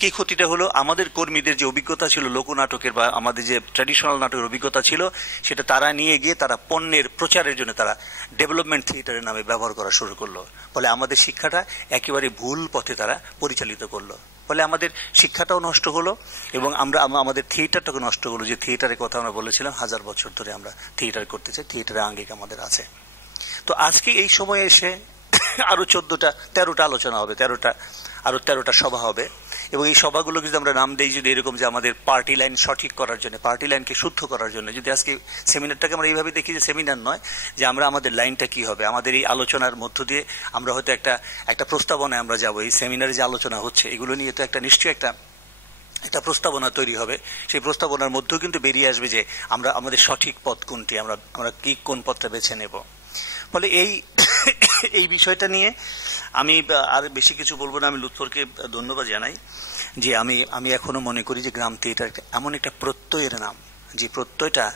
কি ক্ষতিটা হলো, আমাদের কর্মীদের যে অভিজ্ঞতা ছিল লোকনাটকের বা আমাদের যে ট্র্যাডিশনাল নাটকের অভিজ্ঞতা ছিল, সেটা তারা নিয়ে গিয়ে তারা পণ্যের প্রচারের জন্য তারা ডেভেলপমেন্ট থিয়েটারের নামে ব্যবহার করা শুরু করলো। ফলে আমাদের শিক্ষাটা একেবারে ভুল পথে তারা পরিচালিত করলো। ফলে আমাদের শিক্ষাটাও নষ্ট হলো এবং আমরা আমাদের থিয়েটারটাকে নষ্ট হলো। যে থিয়েটারের কথা আমরা বলেছিলাম, 1000 বছর ধরে আমরা থিয়েটার করতে চাই, থিয়েটারের আঙ্গিক আমাদের আছে। তো আজকে এই সময়ে এসে আরো 13টা আলোচনা হবে, 13টা সভা হবে। এবং এই সভাগুলো যদি আমরা নাম দেই যদি এরকম, যে আমাদের পার্টি লাইন সঠিক করার জন্য, পার্টি লাইনকে শুদ্ধ করার জন্য, যদি আজকে সেমিনারটাকে আমরা এইভাবে দেখি যে সেমিনার নয়, যে আমরা আমাদের লাইনটা কি হবে, আমাদের এই আলোচনার মধ্য দিয়ে আমরা হয়তো একটা প্রস্তাবনায় আমরা যাবো। এই সেমিনারে যে আলোচনা হচ্ছে এগুলো নিয়ে তো নিশ্চয়ই একটা প্রস্তাবনা তৈরি হবে। সেই প্রস্তাবনার মধ্যেও কিন্তু বেরিয়ে আসবে যে আমরা আমাদের সঠিক পথ কোনটি, আমরা কোন পথটা বেছে নেব। ফলে এই বিষয়টা নিয়ে আমি আর বেশি কিছু বলবো না। আমি লুৎফরকে ধন্যবাদ জানাই যে আমি এখনো মনে করি যে গ্রাম থিয়েটার এমন একটা প্রত্যয়ের নাম, যে প্রত্যয়টা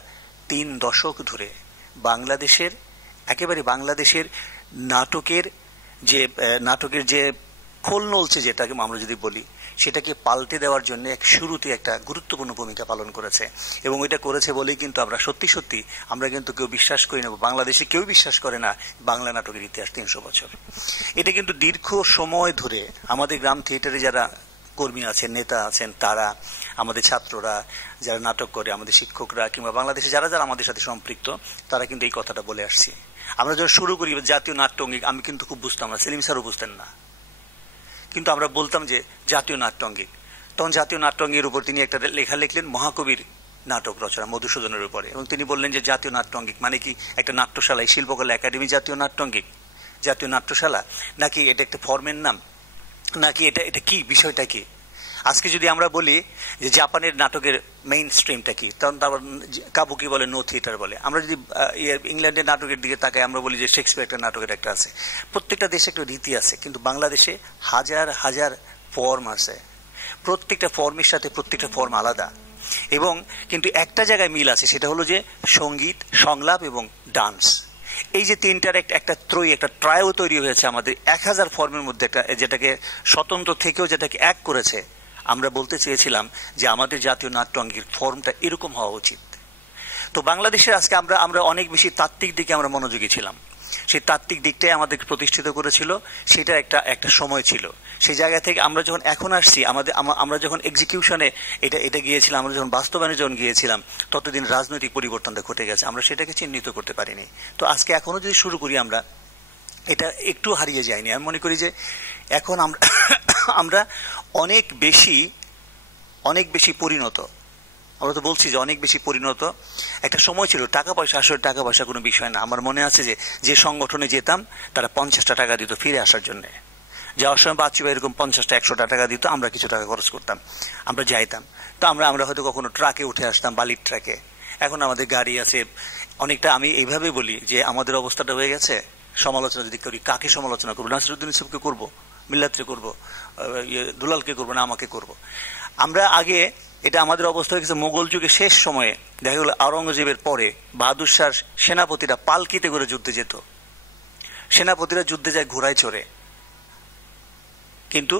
3 দশক ধরে বাংলাদেশের নাটকের যে খোল নলছে, যেটাকে আমরা যদি বলি, সেটাকে পাল্টে দেওয়ার জন্য শুরুতে একটা গুরুত্বপূর্ণ ভূমিকা পালন করেছে। এবং এটা করেছে বলেই কিন্তু আমরা সত্যি আমরা কিন্তু কেউ বিশ্বাস করি না, বাংলাদেশে কেউ বিশ্বাস করে না বাংলা নাটকের ইতিহাস 300 বছর। এটা কিন্তু দীর্ঘ সময় ধরে আমাদের গ্রাম থিয়েটারে যারা কর্মী আছেন, নেতা আছেন, তারা, আমাদের ছাত্ররা যারা নাটক করে, আমাদের শিক্ষকরা, কিংবা বাংলাদেশে যারা আমাদের সাথে সম্পৃক্ত, তারা কিন্তু এই কথাটা বলে আসছে। আমরা যখন শুরু করি জাতীয় নাট্যাঙ্গিক, আমি কিন্তু খুব বুঝতাম না, সেলিম স্যারও বুঝতেন না, কিন্তু আমরা বলতাম যে জাতীয় নাট্যাঙ্গিক। তখন জাতীয় নাট্যাঙ্গের উপর তিনি একটা লেখা লিখলেন, মহাকবির নাটক রচনা মধুসূদনের উপরে, এবং তিনি বললেন যে জাতীয় নাট্যাঙ্গিক মানে কি, একটা নাট্যশালা, শিল্পকলা একাডেমি জাতীয় নাট্যাঙ্গিক, জাতীয় নাট্যশালা, নাকি এটা একটা ফর্মের নাম, নাকি এটা কি, বিষয়টা কি? আজকে যদি আমরা বলি যে জাপানের নাটকের মেইন স্ট্রিমটা কি, তখন তারপর কাবুকি বলে, নো থিয়েটার বলে। আমরা যদি ইংল্যান্ডের নাটকের দিকে তাকাই, আমরা বলি যে শেক্সপিয়ারের নাটকের একটা আছে। প্রত্যেকটা দেশে একটা রীতি আছে, কিন্তু বাংলাদেশে হাজার হাজার ফর্ম আছে, প্রত্যেকটা ফর্মের সাথে প্রত্যেকটা ফর্ম আলাদা। এবং কিন্তু একটা জায়গায় মিল আছে, সেটা হলো যে সঙ্গীত, সংলাপ এবং ডান্স। এই যে তিনটার একটা ট্রায়ও তৈরি হয়েছে আমাদের 1000 ফর্মের মধ্যে, যেটাকে স্বতন্ত্র থেকেও যেটাকে এক করেছে। আমরা বলতে চেয়েছিলাম যে আমাদের জাতীয় নাট্যাঙ্গিক ফর্মটা এরকম হওয়া উচিত। তো বাংলাদেশের আজকে আমরা অনেক বেশি তাত্ত্বিক দিকে আমরা মনোযোগী ছিলাম, সেই তাত্ত্বিক দিকটাই আমাদেরকে প্রতিষ্ঠিত করেছিল, সেটা একটা সময় ছিল। সেই জায়গা থেকে আমরা যখন এখন আসছি, আমরা যখন এক্সিকিউশনে এটা গিয়েছিলাম, আমরা যখন বাস্তবায়নে যখন গিয়েছিলাম, ততদিন রাজনৈতিক পরিবর্তনটা ঘটে গেছে, আমরা সেটাকে চিহ্নিত করতে পারিনি। তো আজকে এখনো যদি শুরু করি, আমরা এটা একটু হারিয়ে যায়নি। আমি মনে করি যে এখন আমরা অনেক বেশি পরিণত। আমরা তো বলছি যে অনেক বেশি পরিণত। একটা সময় ছিল টাকা পয়সা, আসলে টাকা পয়সা কোনো বিষয় না। আমার মনে আছে যে সংগঠনে যেতাম, তারা 50টা টাকা দিত ফিরে আসার জন্য। যাওয়ার সময় বাচ্চা এরকম 50টা 100টা টাকা দিত, আমরা কিছু টাকা খরচ করতাম, আমরা যাইতাম। তো আমরা হয়তো কখনো ট্রাকে উঠে আসতাম, বালির ট্রাকে। এখন আমাদের গাড়ি আছে অনেকটা। আমি এইভাবে বলি যে আমাদের অবস্থাটা হয়ে গেছে, সমালোচনা যদি করি, কাকে সমালোচনা করবো? নাসিরুদ্দিন ইউসুফকে করবো, মিল্লাতকে করবো, দুলালকে করবো না আমাকে করবো? আমরা আগে এটা আমাদের অবস্থা হয়ে গেছে মোগল যুগে শেষ সময়ে। দেখা গেল আওরঙ্গজেবের পরে বাহাদুর শাহর সেনাপতিরা পালকিতে করে যুদ্ধে যেত, সেনাপতিরা যুদ্ধে যায় ঘোড়ায় চড়ে, কিন্তু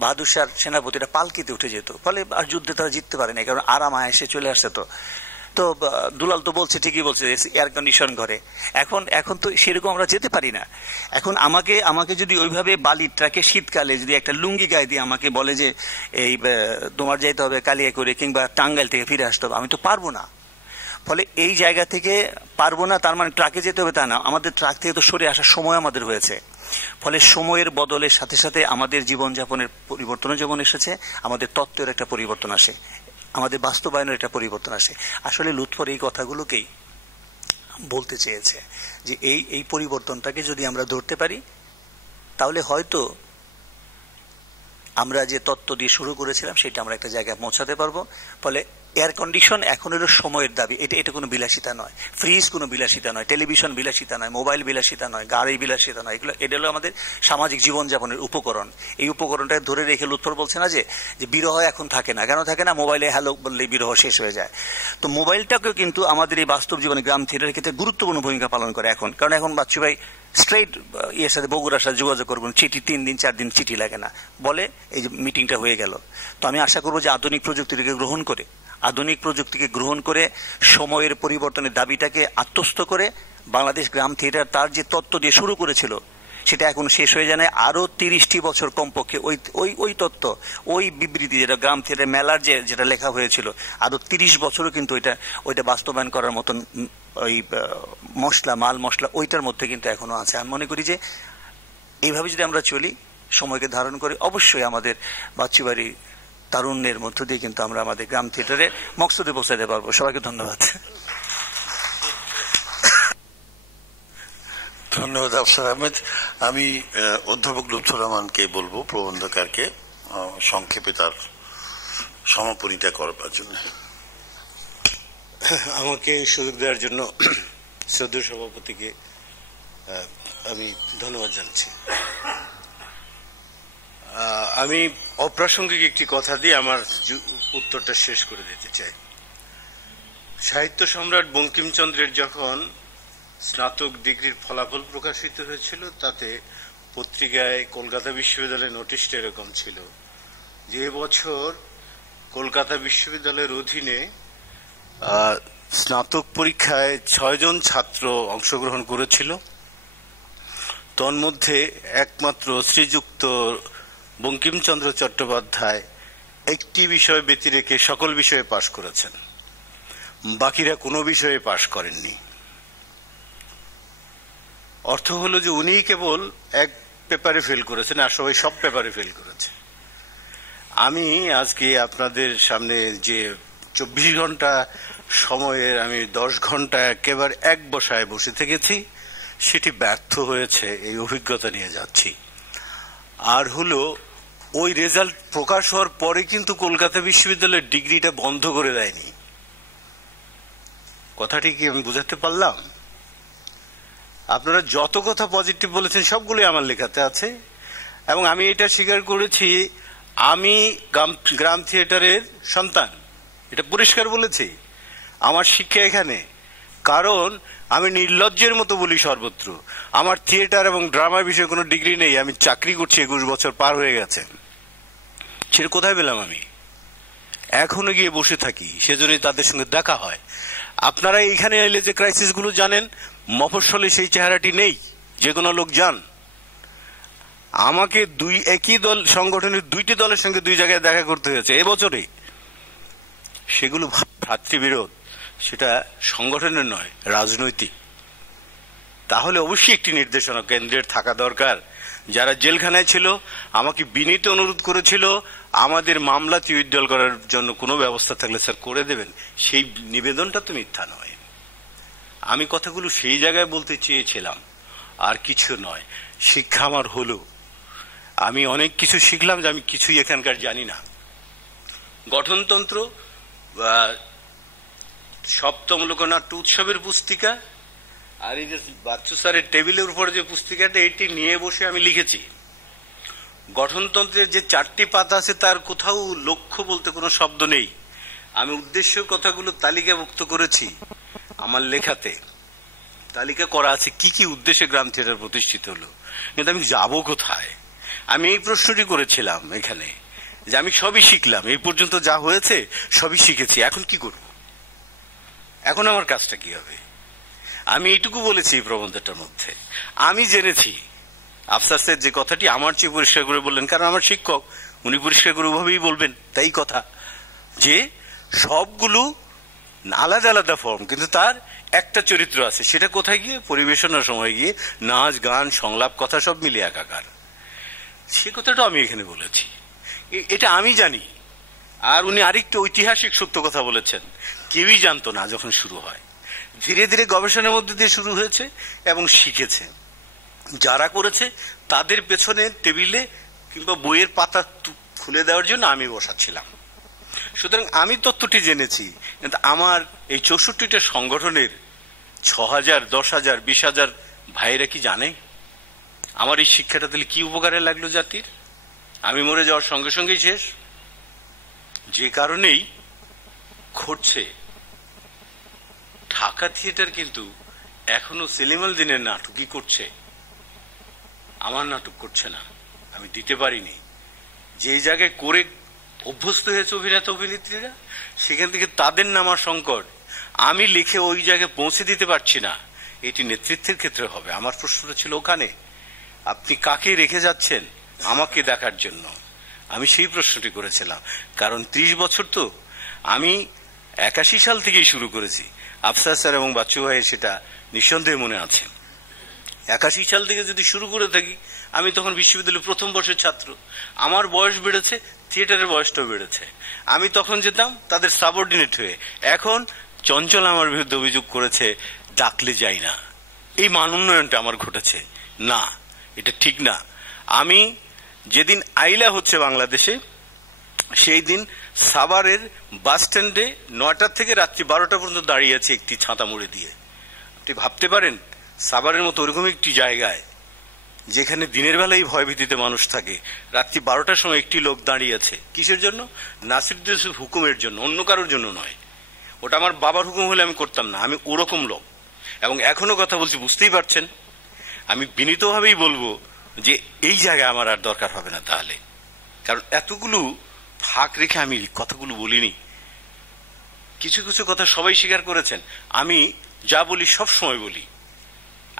বাহাদুর শাহর সেনাপতিরা পালকিতে উঠে যেত। ফলে আর যুদ্ধে তারা জিততে পারে না, কারণ আরাম আয়েসে চলে আসছে। তো দুলাল তো বলছে, ঠিকই বলছে, এয়ার কন্ডিশন ঘরে। এখন তো সেরকম আমরা যেতে পারি না। এখন আমাকে যদি ওইভাবে বালির ট্রাকে শীতকালে যদি একটা লুঙ্গি গায়ে দিয়ে আমাকে বলে যে এই তোমার যাইতে হবে কালিয়া করে কিংবা টাঙ্গাইল থেকে ফিরে আসতে হবে, আমি তো পারবো না। ফলে এই জায়গা থেকে পারবো না তার মানে ট্রাকে যেতে হবে তা না, আমাদের ট্রাক থেকে তো সরে আসার সময় আমাদের হয়েছে। ফলে সময়ের বদলের সাথে সাথে আমাদের জীবনযাপনের পরিবর্তনও যেমন এসেছে, আমাদের তত্ত্বের একটা পরিবর্তন আসে, আমাদের বাস্তবায়নের একটা পরিবর্তন আসে। আসলে লুৎফর এই কথাগুলোকেই বলতে চেয়েছে যে এই পরিবর্তনটাকে যদি আমরা ধরতে পারি, তাহলে হয়তো আমরা যে তত্ত্ব দিয়ে শুরু করেছিলাম সেটা আমরা একটা জায়গায় পৌঁছাতে পারবো। ফলে এয়ার কন্ডিশন এখন হলো সময়ের দাবি। এটা কোনো বিলাসিতা নয়, ফ্রিজ কোনো বিলাসিতা নয়, টেলিভিশন বিলাসিতা নয়, মোবাইল বিলাসিতা নয়, গাড়ি বিলাসিতা নয়। এটা হলো আমাদের সামাজিক জীবনযাপনের উপকরণ। এই উপকরণটা ধরে রেখে লুৎফর বলছে না যে বিরহ এখন থাকে না। কেন থাকে না? মোবাইলে হ্যালো বললেই বিরহ শেষ হয়ে যায়। তো মোবাইলটাকেও কিন্তু আমাদের এই বাস্তব জীবনে গ্রাম থিয়েটারের ক্ষেত্রে গুরুত্বপূর্ণ ভূমিকা পালন করে এখন। কারণ এখন বাচ্চু ভাই স্ট্রেট ইয়ের সাথে বগুড়ার সাথে যোগাযোগ করবেন, চিঠি 3 দিন 4 দিন চিঠি লাগে না, বলে এই যে মিটিংটা হয়ে গেল। তো আমি আশা করবো যে আধুনিক প্রযুক্তিকে গ্রহণ করে সময়ের পরিবর্তনের দাবিটাকে আত্মস্থ করে বাংলাদেশ গ্রাম থিয়েটার তার যে তত্ত্ব দিয়ে শুরু করেছিল সেটা এখন শেষ হয়ে যায়, আরো 30টি বছর কমপক্ষে ওই তত্ত্ব, ওই বিবৃতি, যেটা গ্রাম থিয়েটার মেলার যেটা লেখা হয়েছিল, আরো 30 বছরও কিন্তু ওইটা বাস্তবায়ন করার মতন ওই মাল মশলা ওইটার মধ্যে কিন্তু এখনো আছে। আমি মনে করি যে এইভাবে যদি আমরা চলি, সময়কে ধারণ করে, অবশ্যই আমাদের বাচ্চুবাড়ি তারুণ্যের মধ্য দিয়ে কিন্তু আমরা আমাদের গ্রাম থিয়েটারে মকসদে পৌঁছাতে পারবো। সবাইকে ধন্যবাদ। ধন্যবাদ আফসার আহমেদ। আমি অধ্যাপক লুৎফর রহমানকে বলবো, প্রবন্ধকারকে, সংক্ষেপে তার সমাপনীটা করবার জন্য। আমাকে সুযোগ দেওয়ার জন্য শ্রদ্ধেয় সভাপতিকে আমি ধন্যবাদ জানাচ্ছি। আমি অপ্রাসঙ্গিক একটি কথা দিয়ে আমার উত্তরটা শেষ করে দিতে চাই। সাহিত্য সম্রাট বঙ্কিমচন্দ্রের যখন স্নাতক ডিগ্রির ফলাফল প্রকাশিত হয়েছিল, তাতে পত্রিকায় কলকাতা বিশ্ববিদ্যালয়ের নোটিশটা এরকম ছিল যে এবছর কলকাতা বিশ্ববিদ্যালয়ের অধীনে স্নাতক পরীক্ষায় 6 জন ছাত্র অংশগ্রহণ করেছিল, তন্মধ্যে একমাত্র শ্রীযুক্ত বঙ্কিমচন্দ্র চট্টোপাধ্যায় একটি বিষয় ব্যতি রেখে সকল বিষয়ে পাশ করেছেন, বাকিরা কোনো বিষয়ে পাশ করেননি। অর্থ হলো যে উনি কেবল এক পেপারে ফেল করেছেন, আর সবাই সব পেপারে ফেল করেছে। আমি আজকে আপনাদের সামনে যে 24 ঘন্টা সময়ের আমি 10 ঘন্টা একেবারে এক বসায় বসে থেকেছি, সেটি ব্যর্থ হয়েছে, এই অভিজ্ঞতা নিয়ে যাচ্ছি। আর হলো ওই রেজাল্ট প্রকাশ হওয়ার পরে কিন্তু কলকাতা বিশ্ববিদ্যালয়ের ডিগ্রিটা বন্ধ করে দেয়নি। কথাটি কি আমি বুঝাতে পারলাম? আপনারা যত কথা পজিটিভ বলেছেন সবগুলোই আমার লেখাতে আছে, এবং আমি এটা স্বীকার করেছি আমি গ্রাম থিয়েটারের সন্তান, এটা পরিষ্কার বলেছি। আমার শিক্ষা এখানে, কারণ আমি নির্লজ্জের মতো বলি সর্বত্র আমার থিয়েটার এবং ড্রামার বিষয়ে কোনো ডিগ্রি নেই, আমি চাকরি করছি, 21 বছর পার হয়ে গেছে। সেটা কোথায় পেলাম? আমি এখনো গিয়ে বসে থাকি, সেজন্যই তাদের সঙ্গে দেখা হয়। আপনারা এখানে এলে যে ক্রাইসিস গুলো জানেন, মফস্বলে সেই চেহারাটি নেই, যে কোনো লোক যান। আমাকে একই দল সংগঠনের 2টি দলের সঙ্গে 2 জায়গায় দেখা করতে হয়েছে এবছরে। সেগুলো ভ্রাতৃবিরোধ, সেটা সংগঠনের নয়, রাজনৈতিক। তাহলে অবশ্যই একটি নির্দেশনা কেন্দ্রের থাকা দরকার। যারা জেলখানায় ছিল আমাকে বিনীত অনুরোধ করেছিল আমাদের মামলাটি উইথড্রল করার জন্য কোনো ব্যবস্থা থাকলে স্যার করে দেবেন, সেই নিবেদনটা তো মিথ্যা নয়। আমি কথাগুলো সেই জায়গায় বলতে চেয়েছিলাম, আর কিছু নয়। শিক্ষা আমার হলো, আমি অনেক কিছু শিখলাম যে আমি কিছুই এখানকার জানি না। গঠনতন্ত্র, সপ্তম লোকনাট্য উৎসবের পুস্তিকা, আর এই যে বাচ্চু স্যারের টেবিলের উপরে যে পুস্তিকাটা, এটি নিয়ে বসে আমি লিখেছি। গঠনতন্ত্রের যে 4টি পাতা আছে তার কোথাও লক্ষ্য বলতে কোনো শব্দ নেই। আমি উদ্দেশ্য কথাগুলো তালিকাভুক্ত করেছি আমার লেখাতে, তালিকা করা আছে কি কি উদ্দেশ্যে গ্রাম থিয়েটার প্রতিষ্ঠিত হলো। কিন্তু আমি যাব কোথায়? আমি এই প্রশ্নটি করেছিলাম এখানে, যে আমি সবই শিখলাম, এই পর্যন্ত যা হয়েছে সবই শিখেছি, এখন কি করব? এখন আমার কাজটা কি হবে? আমি এইটুকু বলেছি প্রবন্ধটার মধ্যে। আমি জেনেছি, আফসার স্যার যে কথাটি আমার চেয়ে পরিষ্কার করে বললেন, কারণ আমার শিক্ষক, উনি পরিষ্কার করে ওভাবেই বলবেন, তাই কথা, যে সবগুলো আলাদা আলাদা ফর্ম, কিন্তু তার একটা চরিত্র আছে। সেটা কোথায় গিয়ে? পরিবেশনার সময় গিয়ে নাচ, গান, সংলাপ, কথা সব মিলে একাকার। সে কথাটা আমি এখানে বলেছি, এটা আমি জানি। আর উনি আরেকটু ঐতিহাসিক সত্য কথা বলেছেন, কেউই জানতো না যখন শুরু হয়। ধীরে ধীরে গবেষণার মধ্যে দিয়ে শুরু হয়েছে এবং শিখেছে। যারা করেছে তাদের পেছনে টেবিলে কিংবা বইয়ের পাতা খুলে দেওয়ার জন্য আমি বসাচ্ছিলাম। সুতরাং আমি তথ্যটি জেনেছি, কিন্তু আমার এই 64টা সংগঠনের 6000, 10,000, 20,000 ভাইয়েরা কি জানে? আমার এই শিক্ষাটা তাহলে কি উপকারে লাগলো জাতির? আমি মরে যাওয়ার সঙ্গে সঙ্গেই শেষ। যে কারণেই ঘটছে, ঢাকা থিয়েটার কিন্তু এখনো সেলিম আল দিনের নাটকই করছে, আমার নাটক করছে না, আমি দিতে পারিনি। যে জায়গায় করে অভ্যস্ত হয়েছে অভিনেতা অভিনেত্রীরা, সেখান থেকে তাদের নামা সংকট, আমি লিখে ওই জায়গায় পৌঁছে দিতে পারছি না, এটি নেতৃত্বের ক্ষেত্রে হবে। আমার প্রশ্নটা ছিল ওখানে, আপনি কাকে রেখে যাচ্ছেন আমাকে দেখার জন্য? আমি সেই প্রশ্নটি করেছিলাম। কারণ 30 বছর তো আমি 81 সাল থেকেই শুরু করেছি। আফসার স্যার এবং বাচ্চু ভাইয়ের সেটা নিঃসন্দেহে মনে আছে। 81 সাল থেকে যদি শুরু করে থাকি, আমি তখন বিশ্ববিদ্যালয়ের প্রথম বর্ষের ছাত্র, আমার বয়স বেড়েছে, থিয়েটারের বয়সটাও বেড়েছে। আমি তখন যেতাম তাদের সাবঅর্ডিনেট হয়ে। এখন চঞ্চল আমার বিরুদ্ধে অভিযোগ করেছে ডাকলে যাই না। এই মান উন্নয়নটা আমার ঘটেছে না, এটা ঠিক না। আমি যেদিন আইলা হচ্ছে বাংলাদেশে, সেই দিন সাভারের বাস স্ট্যান্ডে 9টা থেকে রাত্রি 12টা পর্যন্ত দাঁড়িয়ে আছে একটি ছাতা মুড়ে দিয়ে। আপনি ভাবতে পারেন সাভারের মতো ওরকম একটি জায়গায়, যেখানে দিনের বেলায় ভয়ভীতিতে মানুষ থাকে, রাত্রি 12টার সময় একটি লোক দাঁড়িয়ে আছে কিসের জন্য? নাসিরুদ্দিন ইউসুফ হুকুমের জন্য, অন্য কারোর জন্য নয়। ওটা আমার বাবার হুকুম হলে আমি করতাম না, আমি ওরকম লোক। এবং এখনো কথা বলছি, বুঝতেই পারছেন। আমি বিনীতভাবেই বলবো যে এই জায়গায় আমার আর দরকার হবে না তাহলে, কারণ এতগুলো ফাঁক রেখে আমি কথাগুলো বলিনি। কিছু কিছু কথা সবাই স্বীকার করেছেন, আমি যা বলি সব সময় বলি।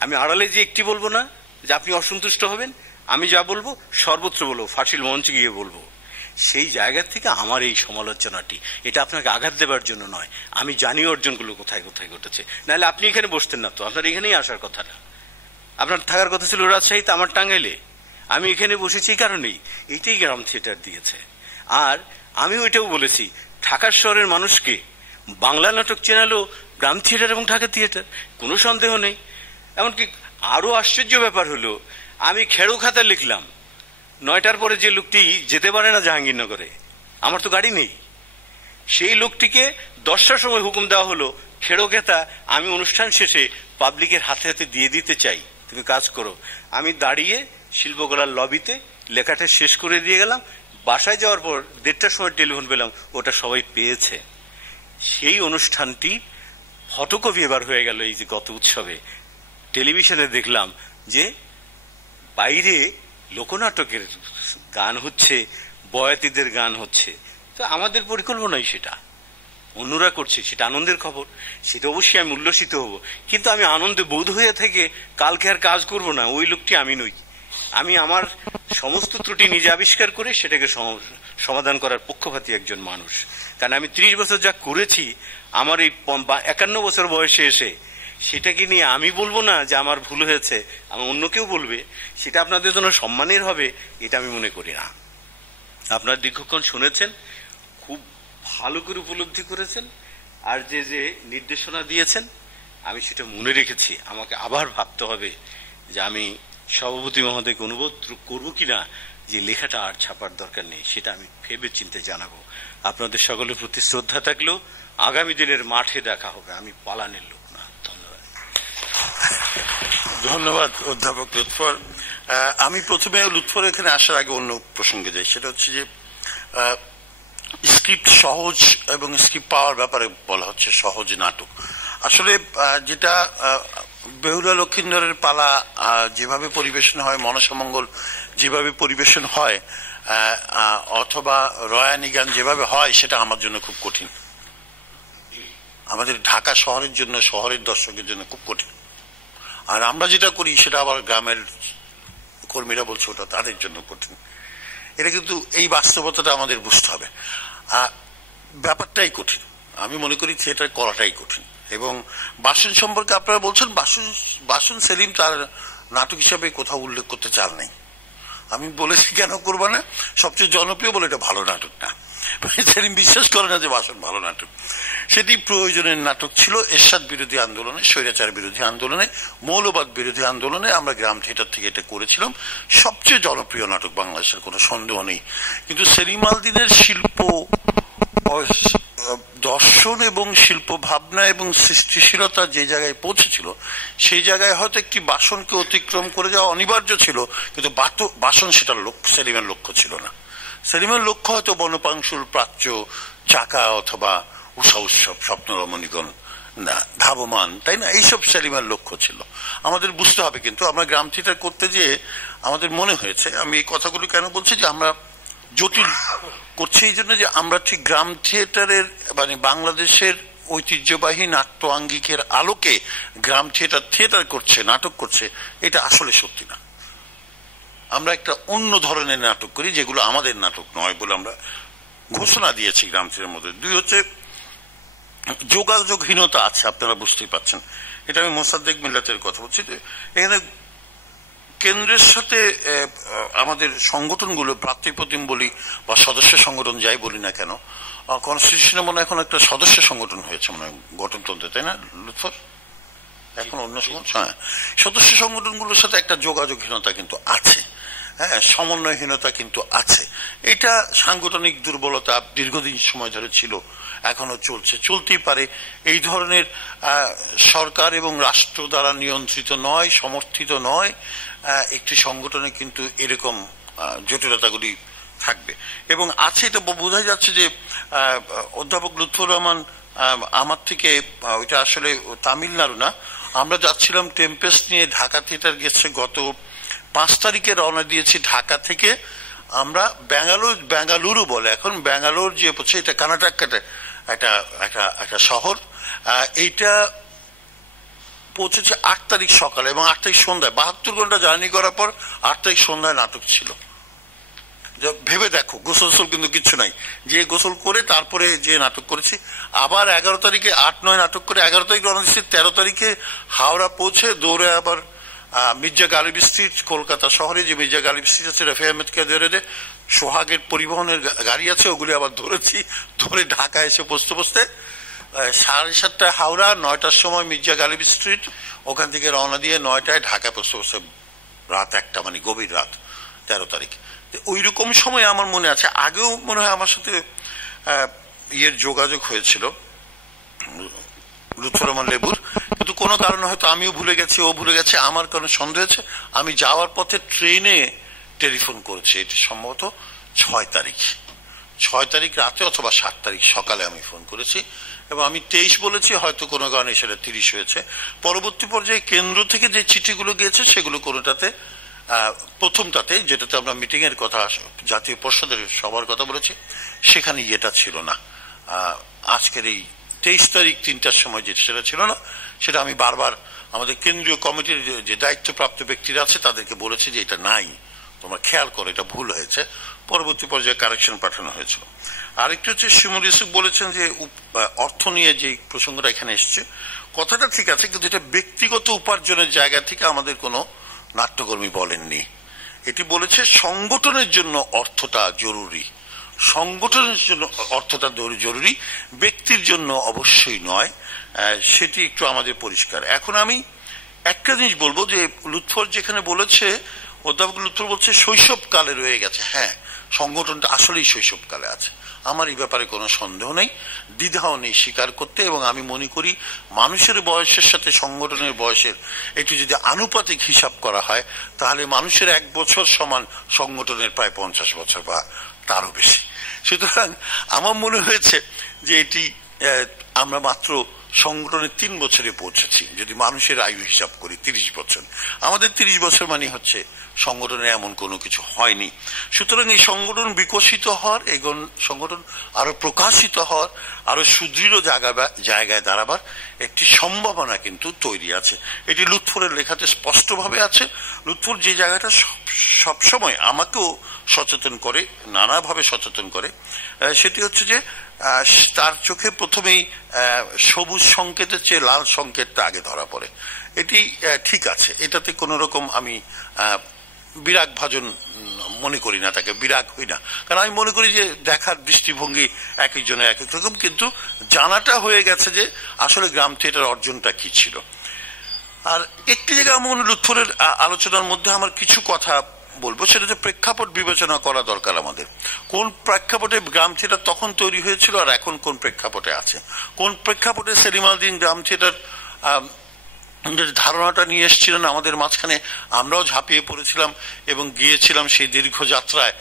আমি আড়ালে যে একটি বলবো না যে আপনি অসন্তুষ্ট হবেন, আমি যা বলবো সর্বত্র বলবো, ফাঁসির মঞ্চে গিয়ে বলবো। সেই জায়গা থেকে আমার এই সমালোচনাটি, এটা আপনাকে আঘাত দেবার জন্য নয়। আমি জানি অর্জনগুলো কোথায় কোথায় ঘটেছে, নাহলে আপনি এখানে বসতেন না তো, আপনার এখানেই আসার কথা না। আপনার থাকার কথা ছিল রাজশাহীতে, আমার টাঙ্গাইলে। আমি এখানে বসেছি এই কারণেই, এইটাই গ্রাম থিয়েটার দিয়েছে। আর আমি ওইটাও বলেছি, ঢাকার শহরের মানুষকে বাংলা নাটক চেনালো গ্রাম থিয়েটার এবং ঢাকা থিয়েটার, কোনো সন্দেহ নেই। এমনকি আরো আশ্চর্য ব্যাপার হলো, আমি খেড়ো খাতা লিখলাম, 9টার পরে যে লোকটি যেতে পারে না জাহাঙ্গীরনগরে, আমার তো গাড়ি নেই, সেই লোকটিকে 10টার সময় হুকুম দেওয়া হলো, খেড়ো খাতা আমি অনুষ্ঠান শেষে পাবলিকের হাতে হাতে দিয়ে দিতে চাই, তুমি কাজ করো। আমি দাঁড়িয়ে শিল্পকলার লবিতে লেখাটা শেষ করে দিয়ে গেলাম। বাসায় যাওয়ার পর 1:30টার সময় টেলিফোন পেলাম, ওটা সবাই পেয়েছে। সেই অনুষ্ঠানটি ফটোকপি এবার হয়ে গেল। এই যে গত উৎসবে টেলিভিশনে দেখলাম যে বাইরে লোকনাটকের গান হচ্ছে, বয়াতিদের গান হচ্ছে। তো আমাদের পরিকল্পনাই সেটা, অন্যরা করছে, সেটা আনন্দের খবর, সেটা অবশ্যই আমি উল্লসিত হব। কিন্তু আমি আনন্দে বোধ হয়ে থেকে কালকে আর কাজ করব না, ওই লোকটি আমি নই। আমি আমার সমস্ত ত্রুটি নিজে আবিষ্কার করে সেটাকে সমাধান করার পক্ষপাতী একজন মানুষ। কারণ আমি 30 বছর যা করেছি, আমার এই 51 বছর বয়সে এসে সেটাকে নিয়ে আমি বলবো না যে আমার ভুল হয়েছে, আমার অন্য কেউ বলবে, সেটা আপনাদের জন্য সম্মানের হবে, এটা আমি মনে করি না। আপনারা দীর্ঘক্ষণ শুনেছেন, খুব ভালো করে উপলব্ধি করেছেন, আর যে যে নির্দেশনা দিয়েছেন আমি সেটা মনে রেখেছি। আমাকে আবার ভাবতে হবে যে আমি সভাপতি মহোদয়কে অনুরোধ করবো কিনা যে লেখাটা আর ছাপার দরকার নেই, সেটা আমি ভেবে চিন্তে জানাবো। আপনাদের সকলের প্রতি শ্রদ্ধা থাকলো। আগামী দিনের মাঠে দেখা হবে, আমি পালানের লোক না। ধন্যবাদ। ধন্যবাদ অধ্যাপক লুৎফর। আমি প্রথমে লুৎফর এখানে আসার আগে অন্য প্রসঙ্গে যাই, সেটা হচ্ছে যে স্ক্রিপ্ট সহজ এবং স্ক্রিপ্ট পাওয়ার ব্যাপারে বলা হচ্ছে সহজ নাটক। আসলে যেটা বেহুলা লক্ষিন্দরের পালা যেভাবে পরিবেশন হয়, মনসামঙ্গল যেভাবে পরিবেশন হয়, অথবা রয়ানি গান যেভাবে হয়, সেটা আমার জন্য খুব কঠিন। আমাদের ঢাকা শহরের জন্য, শহরের দর্শকের জন্য খুব কঠিন। আর আমরা যেটা করি সেটা আবার গ্রামের কর্মীরা বলছে ওটা তাদের জন্য কঠিন। এটা কিন্তু এই বাস্তবতাটা আমাদের বুঝতে হবে। ব্যাপারটাই কঠিন, আমি মনে করি থিয়েটার করাটাই কঠিন। এবং বাসন সম্পর্কে আপনারা বলছেন, বাসন সেলিম তার নাটক হিসাবে কোথাও উল্লেখ করতে চান নাই। আমি বলেছি কেন করবো না, সবচেয়ে জনপ্রিয় বলে এটা ভালো নাটক না। সেলিম বিশ্বাস করে না যে বাসন ভালো নাটক। সেটি প্রয়োজনের নাটক ছিল। এরশাদ বিরোধী আন্দোলনে, স্বৈরাচার বিরোধী আন্দোলনে, মৌলবাদ বিরোধী আন্দোলনে আমরা গ্রাম থিয়েটার থেকে এটা করেছিলাম। সবচেয়ে জনপ্রিয় নাটক বাংলাদেশের, কোনো সন্দেহ নেই। কিন্তু সেলিম আল দীনের শিল্প দর্শন এবং শিল্প ভাবনা এবং সৃষ্টিশীলতা যে জায়গায় পৌঁছেছিল, সেই জায়গায় হয়তো একটি বাসনকে অতিক্রম করে যাওয়া অনিবার্য ছিল, কিন্তু বাসন সেটার লক্ষ্য, সেলিমের লক্ষ্য ছিল না। সেলিমের লক্ষ্য হয়তো বনপাংশুর প্রাচ্য, চাকা অথবা উষা উৎসব, স্বপ্নরমণীগণ, না ধাবমান, তাই না? এইসব সেলিমার লক্ষ্য ছিল। আমাদের বুঝতে হবে কিন্তু আমরা গ্রাম থিয়েটার করতে যেয়ে আমাদের মনে হয়েছে, আমি এই কথাগুলো কেন বলছি, যে আমরা জটিল করছি এই জন্য যে আমরা ঠিক গ্রাম থিয়েটারের মানে বাংলাদেশের ঐতিহ্যবাহী নাট্য আঙ্গিকের আলোকে গ্রাম থিয়েটার করছে, নাটক করছে, এটা আসলে সত্যি না। আমরা একটা অন্য ধরনের নাটক করি যেগুলো আমাদের নাটক নয় বলে আমরা ঘোষণা দিয়েছি গ্রাম থিয়েটারের মধ্যে। দুই হচ্ছে যোগাযোগহীনতা আছে, আপনারা বুঝতেই পারছেন। এটা আমি মোসাদ্দেক মিল্লাতের কথা বলছি। এখানে কেন্দ্রের সাথে আমাদের সংগঠনগুলো, ভ্রাতৃপ্রতিম বলি বা সদস্য সংগঠন যাই বলি না কেন, কনস্টিটিউশনে মনে এখন একটা সদস্য সংগঠন হয়েছে মনে হয় গঠনতন্ত্রে, তাই না লুৎফর? এখন অন্য সংগঠন, সদস্য সংগঠনগুলোর সাথে একটা যোগাযোগহীনতা কিন্তু আছে, হ্যাঁ, সমন্বয়হীনতা কিন্তু আছে। এটা সাংগঠনিক দুর্বলতা দীর্ঘদিন সময় ধরে ছিল, এখনো চলছে, চলতেই পারে। এই ধরনের সরকার এবং রাষ্ট্র দ্বারা নিয়ন্ত্রিত নয়, সমর্থিত নয় একটি সংগঠনে কিন্তু এরকম জটিলতাগুলি থাকবে এবং আছে। এটা বোঝা যাচ্ছে যে অধ্যাপক লুৎফর রহমান আমার থেকে, ওইটা আসলে তামিলনাড়ু না, আমরা যাচ্ছিলাম টেম্পেস্ট নিয়ে, ঢাকা থিয়েটার গেছে গত 5 তারিখে রওনা দিয়েছি ঢাকা থেকে। আমরা বেঙ্গালুরু বলে এখন, বেঙ্গালোর যে হচ্ছে এটা কর্ণাটকের একটা শহর, এইটা পৌঁছেছে 8 তারিখ সকালে এবং 8 তারিখ সন্ধ্যায়, 72 ঘন্টা জার্নি করার পর 8 তারিখ সন্ধ্যায় নাটক ছিল। ভেবে দেখো, গোসল কিন্তু কিচ্ছু নাই, যে গোসল করে তারপরে যে নাটক করেছি। আবার 11 তারিখে 8-9 নাটক করে 11 তারিখ রওনা দিচ্ছি, 13 তারিখে হাওড়া পৌঁছে দৌড়ে আবার মির্জা গালিব স্ট্রিট, কলকাতা শহরে যে মির্জা গালিব স্ট্রিট আছে, রফি আহমেদকে ধরে সোহাগের পরিবহনের গাড়ি আছে, ওগুলি আবার ধরেছি, ধরে ঢাকা এসে বসতে 7:30টায় হাওড়া, 9টার সময় মির্জা গালিব স্ট্রিট, ওখান থেকে রওনা দিয়ে 9টায় ঢাকা বসতে রাত 1টা, মানে গভীর রাত, 13 তারিখ। ওই রকম সময় আমার মনে আছে, আগেও মনে হয় আমার সাথে যোগাযোগ হয়েছিল লুৎফর রহমান লেবুর, কিন্তু কোনো কারণে হয়তো আমিও ভুলে গেছি, ও ভুলে গেছে, আমার কোনো সন্দেহ হয়েছে। আমি যাওয়ার পথে ট্রেনে টেলিফোন করেছি, এটি সম্ভবত 6 তারিখ রাতে অথবা 7 তারিখ সকালে আমি ফোন করেছি এবং আমি 23 বলেছি, হয়তো কোনো কারণে সেটা 30 হয়েছে। পরবর্তী পর্যায়ে কেন্দ্র থেকে যে চিঠিগুলো গিয়েছে সেগুলো কোনোটাতে, প্রথমটাতে যেটাতে আমরা মিটিং এর কথা, জাতীয় পরিষদের সবার কথা বলেছি, সেখানে এটা ছিল না। আজকের এই 23 তারিখ 3টার সময় যে সেটা ছিল না, সেটা আমি বারবার আমাদের কেন্দ্রীয় কমিটির যে দায়িত্বপ্রাপ্ত ব্যক্তিরা আছে তাদেরকে বলেছি যে এটা নাই, তোমরা খেয়াল করো, এটা ভুল হয়েছে। পরবর্তী পর্যায়ে কারেকশন পাঠানো হয়েছিল। আরেকটা হচ্ছে শিমুল ইউসুফ বলেছেন যে অর্থ নিয়ে যে প্রসঙ্গটা এখানে এসছে, কথাটা ঠিক আছে, কিন্তু এটা ব্যক্তিগত উপার্জনের জায়গা থেকে আমাদের কোনো নাট্যকর্মী বলেননি। এটি বলেছে সংগঠনের জন্য অর্থটা জরুরি, সংগঠনের জন্য অর্থটা জরুরি, ব্যক্তির জন্য অবশ্যই নয়, সেটি একটু আমাদের পরিষ্কার। এখন আমি একটা জিনিস বলবো যে লুৎফর যেখানে বলেছে, অধ্যাপক লুৎফর বলছে শৈশবকালে রয়ে গেছে। হ্যাঁ, সংগঠনটা আসলেই শৈশবকালে আছে, আমার এই ব্যাপারে কোনো সন্দেহ নেই, দ্বিধাও নেই স্বীকার করতে। এবং আমি মনে করি মানুষের বয়সের সাথে সংগঠনের বয়সের একটু যদি আনুপাতিক হিসাব করা হয়, তাহলে মানুষের 1 বছর সমান সংগঠনের প্রায় 50 বছর বা তারও বেশি। সুতরাং আমার মনে হয়েছে যে এটি আমরা মাত্র সংগঠনের 3 বছরে পৌঁছেছি, যদি মানুষের আয়ু হিসাব করি 30 বছর। আমাদের 30 বছর মানে হচ্ছে সংগঠনে এমন কোনো কিছু হয়নি। সুতরাং এই সংগঠন বিকশিত হওয়ার, এই সংগঠন আরো প্রকাশিত হওয়ার, আরো সুদৃঢ় জায়গায় দাঁড়াবার একটি সম্ভাবনা কিন্তু তৈরি আছে। এটি লুৎফরের লেখাতে স্পষ্টভাবে আছে। লুৎফর যে জায়গাটা সবসময় আমাকেও সচেতন করে, নানাভাবে সচেতন করে, সেটি হচ্ছে যে তার চোখে প্রথমেই সবুজ সংকেতের চেয়ে লাল সংকেতটা আগে ধরা পড়ে। এটি ঠিক আছে, এটাতে কোন রকম আমি বিরাগ ভাজন মনে করি না, তাকে বিরাগ হই না, কারণ আমি মনে করি যে দেখার দৃষ্টিভঙ্গি এক একজনের এক এক রকম, কিন্তু জানাটা হয়ে গেছে যে আসলে গ্রাম থিয়েটার অর্জনটা কি ছিল। আর একটি জায়গায় আমার লুৎফরের আলোচনার মধ্যে আমার কিছু কথা বলবো, সেটা হচ্ছে প্রেক্ষাপট বিবেচনা করা দরকার আমাদের। কোন প্রেক্ষাপটে গ্রাম থিয়েটার তখন তৈরি হয়েছিল আর এখন কোন প্রেক্ষাপটে আছে, কোন প্রেক্ষাপটে সেলিম আল দীন গ্রাম থিয়েটার ধারণাটা নিয়ে এসেছিলেন আমাদের মাঝখানে, আমরাও ঝাঁপিয়ে পড়েছিলাম এবং গিয়েছিলাম সেই দীর্ঘ যাত্রায়।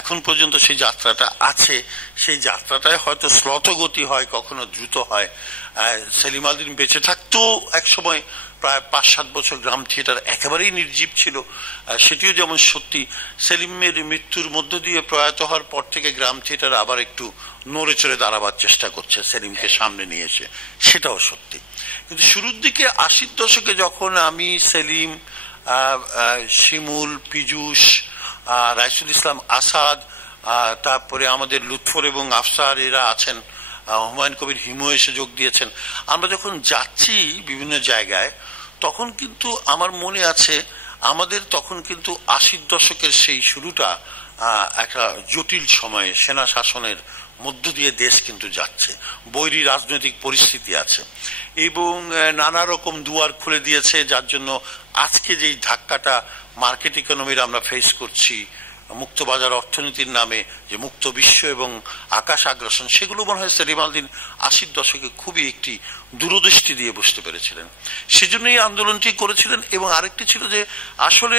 এখন পর্যন্ত সেই যাত্রাটা আছে। সেই যাত্রাটায় হয়তো শ্লথগতি হয়, কখনো দ্রুত হয়। সেলিম আল দীন বেঁচে থাকতেও একসময় প্রায় 5-7 বছর গ্রাম থিয়েটার একেবারেই নির্জীব ছিল, সেটিও যেমন সত্যি। সেলিমের মৃত্যুর মধ্য দিয়ে প্রয়াত হওয়ার পর থেকে গ্রাম থিয়েটার আবার একটু নড়ে চড়ে দাঁড়াবার চেষ্টা করছে সেলিমকে সামনে নিয়ে এসে, সেটাও সত্যি। কিন্তু শুরুর দিকে 80-র দশকে যখন আমি, সেলিম, শিমুল, পীযূষ, রাইসুল ইসলাম আসাদ, তারপরে আমাদের লুৎফর এবং আফসার এরা আছেন, হুমায়ুন কবির হিমু এসে যোগ দিয়েছেন, আমরা যখন যাচ্ছি বিভিন্ন জায়গায়, তখন কিন্তু আমার মনে আছে আমাদের তখন কিন্তু 80-র দশকের সেই শুরুটা একটা জটিল সময়ে, সেনা শাসনের মধ্য দিয়ে দেশ কিন্তু যাচ্ছে, বৈরী রাজনৈতিক পরিস্থিতি আছে এবং নানা রকম দুয়ার খুলে দিয়েছে, যার জন্য আজকে যেই ধাক্কাটা মার্কেট ইকোনমির আমরা ফেস করছি, মুক্তবাজার অর্থনীতির নামে যে মুক্ত বিশ্ব এবং আকাশ আগ্রাসন, সেগুলো মনে হয় সেলিম আল দীন 80-র দশকে খুবই একটি দূরদৃষ্টি দিয়ে বুঝতে পেরেছিলেন, সেজন্যই আন্দোলনটি করেছিলেন। এবং আরেকটি ছিল যে আসলে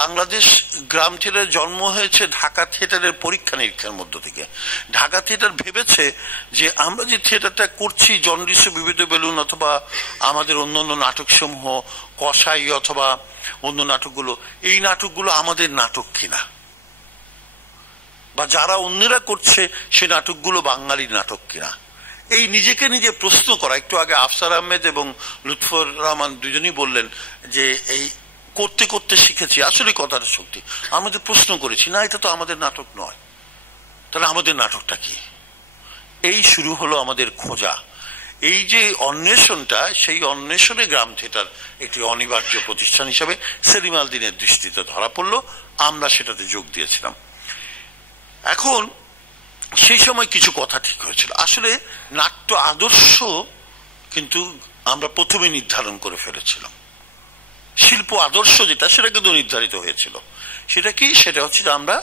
বাংলাদেশ গ্রাম থিয়েটারের জন্ম হয়েছে ঢাকা থিয়েটারের পরীক্ষা নিরীক্ষার মধ্য থেকে। ঢাকা থিয়েটার ভেবেছে যে আমরা যে থিয়েটারটা করছি, জন্ডিস বিবিধ বেলুন অথবা আমাদের অন্যান্য নাটক সমূহ, কসাই অথবা অন্য নাটকগুলো, এই নাটকগুলো আমাদের নাটক কিনা, বা যারা অন্যরা করছে সে নাটকগুলো বাঙালির নাটক কিনা, এই নিজেকে নিজে প্রশ্ন করা। একটু আগে আফসার আহমেদ এবং লুৎফর রহমান দুজনই বললেন যে এই করতে করতে শিখেছি, আসলে কথাটা সত্যি। আমাদের প্রশ্ন করেছি, না এটা তো আমাদের নাটক নয়, তাহলে আমাদের নাটকটা কি? এই শুরু হলো আমাদের খোঁজা। এই যে অন্বেষণটা, সেই অন্বেষণে গ্রাম থিয়েটার একটি অনিবার্য প্রতিষ্ঠান হিসেবে সেলিম আল দীনের দৃষ্টিতে ধরা পড়লো, আমরা সেটাতে যোগ দিয়েছিলাম। এখন সেই সময় কিছু কথা ঠিক হয়েছিল। আসলে নাট্য আদর্শ কিন্তু আমরা প্রথমে নির্ধারণ করে ফেলেছিলাম, শিল্প আদর্শ যেটা, সেটা কিন্তু নির্ধারিত হয়েছিল। সেটা কি? সেটা হচ্ছে যে আমরা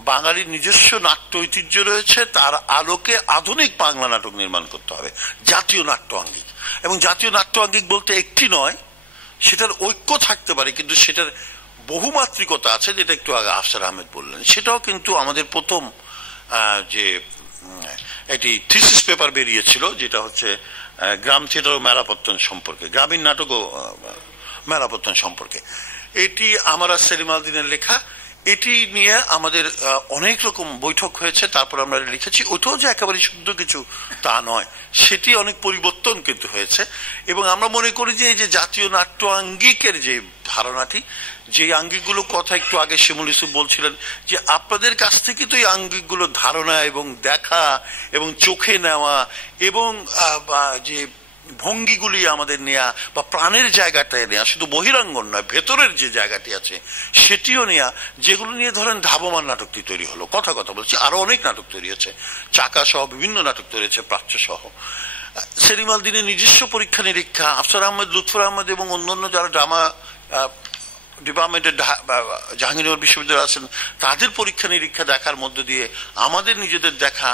বাঙালির নিজস্ব নাট্য ঐতিহ্য রয়েছে, তার আলোকে আধুনিক বাংলা নাটক নির্মাণ করতে হবে, জাতীয় নাট্য আঙ্গিক। এবং জাতীয় নাট্য আঙ্গিক বলতে একটি নয়, সেটার ঐক্য থাকতে পারে, কিন্তু সেটার বহুমাত্রিকতা আছে, যেটা একটু আগে আফসার আহমেদ বললেন। সেটাও কিন্তু আমাদের প্রথম যে একটি থিসিস পেপার বেরিয়েছিল, যেটা হচ্ছে গ্রাম থিয়েটার ও মেলাপত্তন সম্পর্কে, গ্রামীণ নাটক ও মেলাপত্তন সম্পর্কে। এটি আমার আর সেলিম আল দীনের লেখা। এটি নিয়ে আমাদের অনেক রকম বৈঠক হয়েছে, তারপর আমরা লিখেছি। ওটাও যে একেবারে শুদ্ধ কিছু তা নয়, সেটি অনেক পরিবর্তন কিন্তু হয়েছে। এবং আমরা মনে করি যে এই যে জাতীয় নাট্য আঙ্গিকের যে ধারণাটি, যে আঙ্গিকগুলো কথা একটু আগে শিমুল ইউসুফ বলছিলেন, যে আপনাদের কাছ থেকে তো এই আঙ্গিকগুলো ধারণা এবং দেখা এবং চোখে নেওয়া এবং যে ভঙ্গিগুলি আমাদের নেয়া বা প্রাণের জায়গাটায় নেয়া, শুধু বহিরাঙ্গন নয়, ভেতরের যে জায়গাটি আছে সেটিও নেয়া, যেগুলো নিয়ে ধরেন ধাবমান নাটকটি তৈরি হলো। কথা বলছি, আরো অনেক নাটক তৈরি হয়েছে, চাকা সহ বিভিন্ন নাটক তৈরি হয়েছে, প্রাচ্য সহ। সেলিম আল দীনের নিজস্ব পরীক্ষা নিরীক্ষা, আফসার আহমেদ, লুৎফর আহমেদ এবং অন্যান্য যারা ড্রামা ডিপার্টমেন্টের জাহাঙ্গীরনগর বিশ্ববিদ্যালয়ে আছেন, তাদের পরীক্ষা নিরীক্ষা দেখার মধ্য দিয়ে আমাদের নিজেদের দেখা,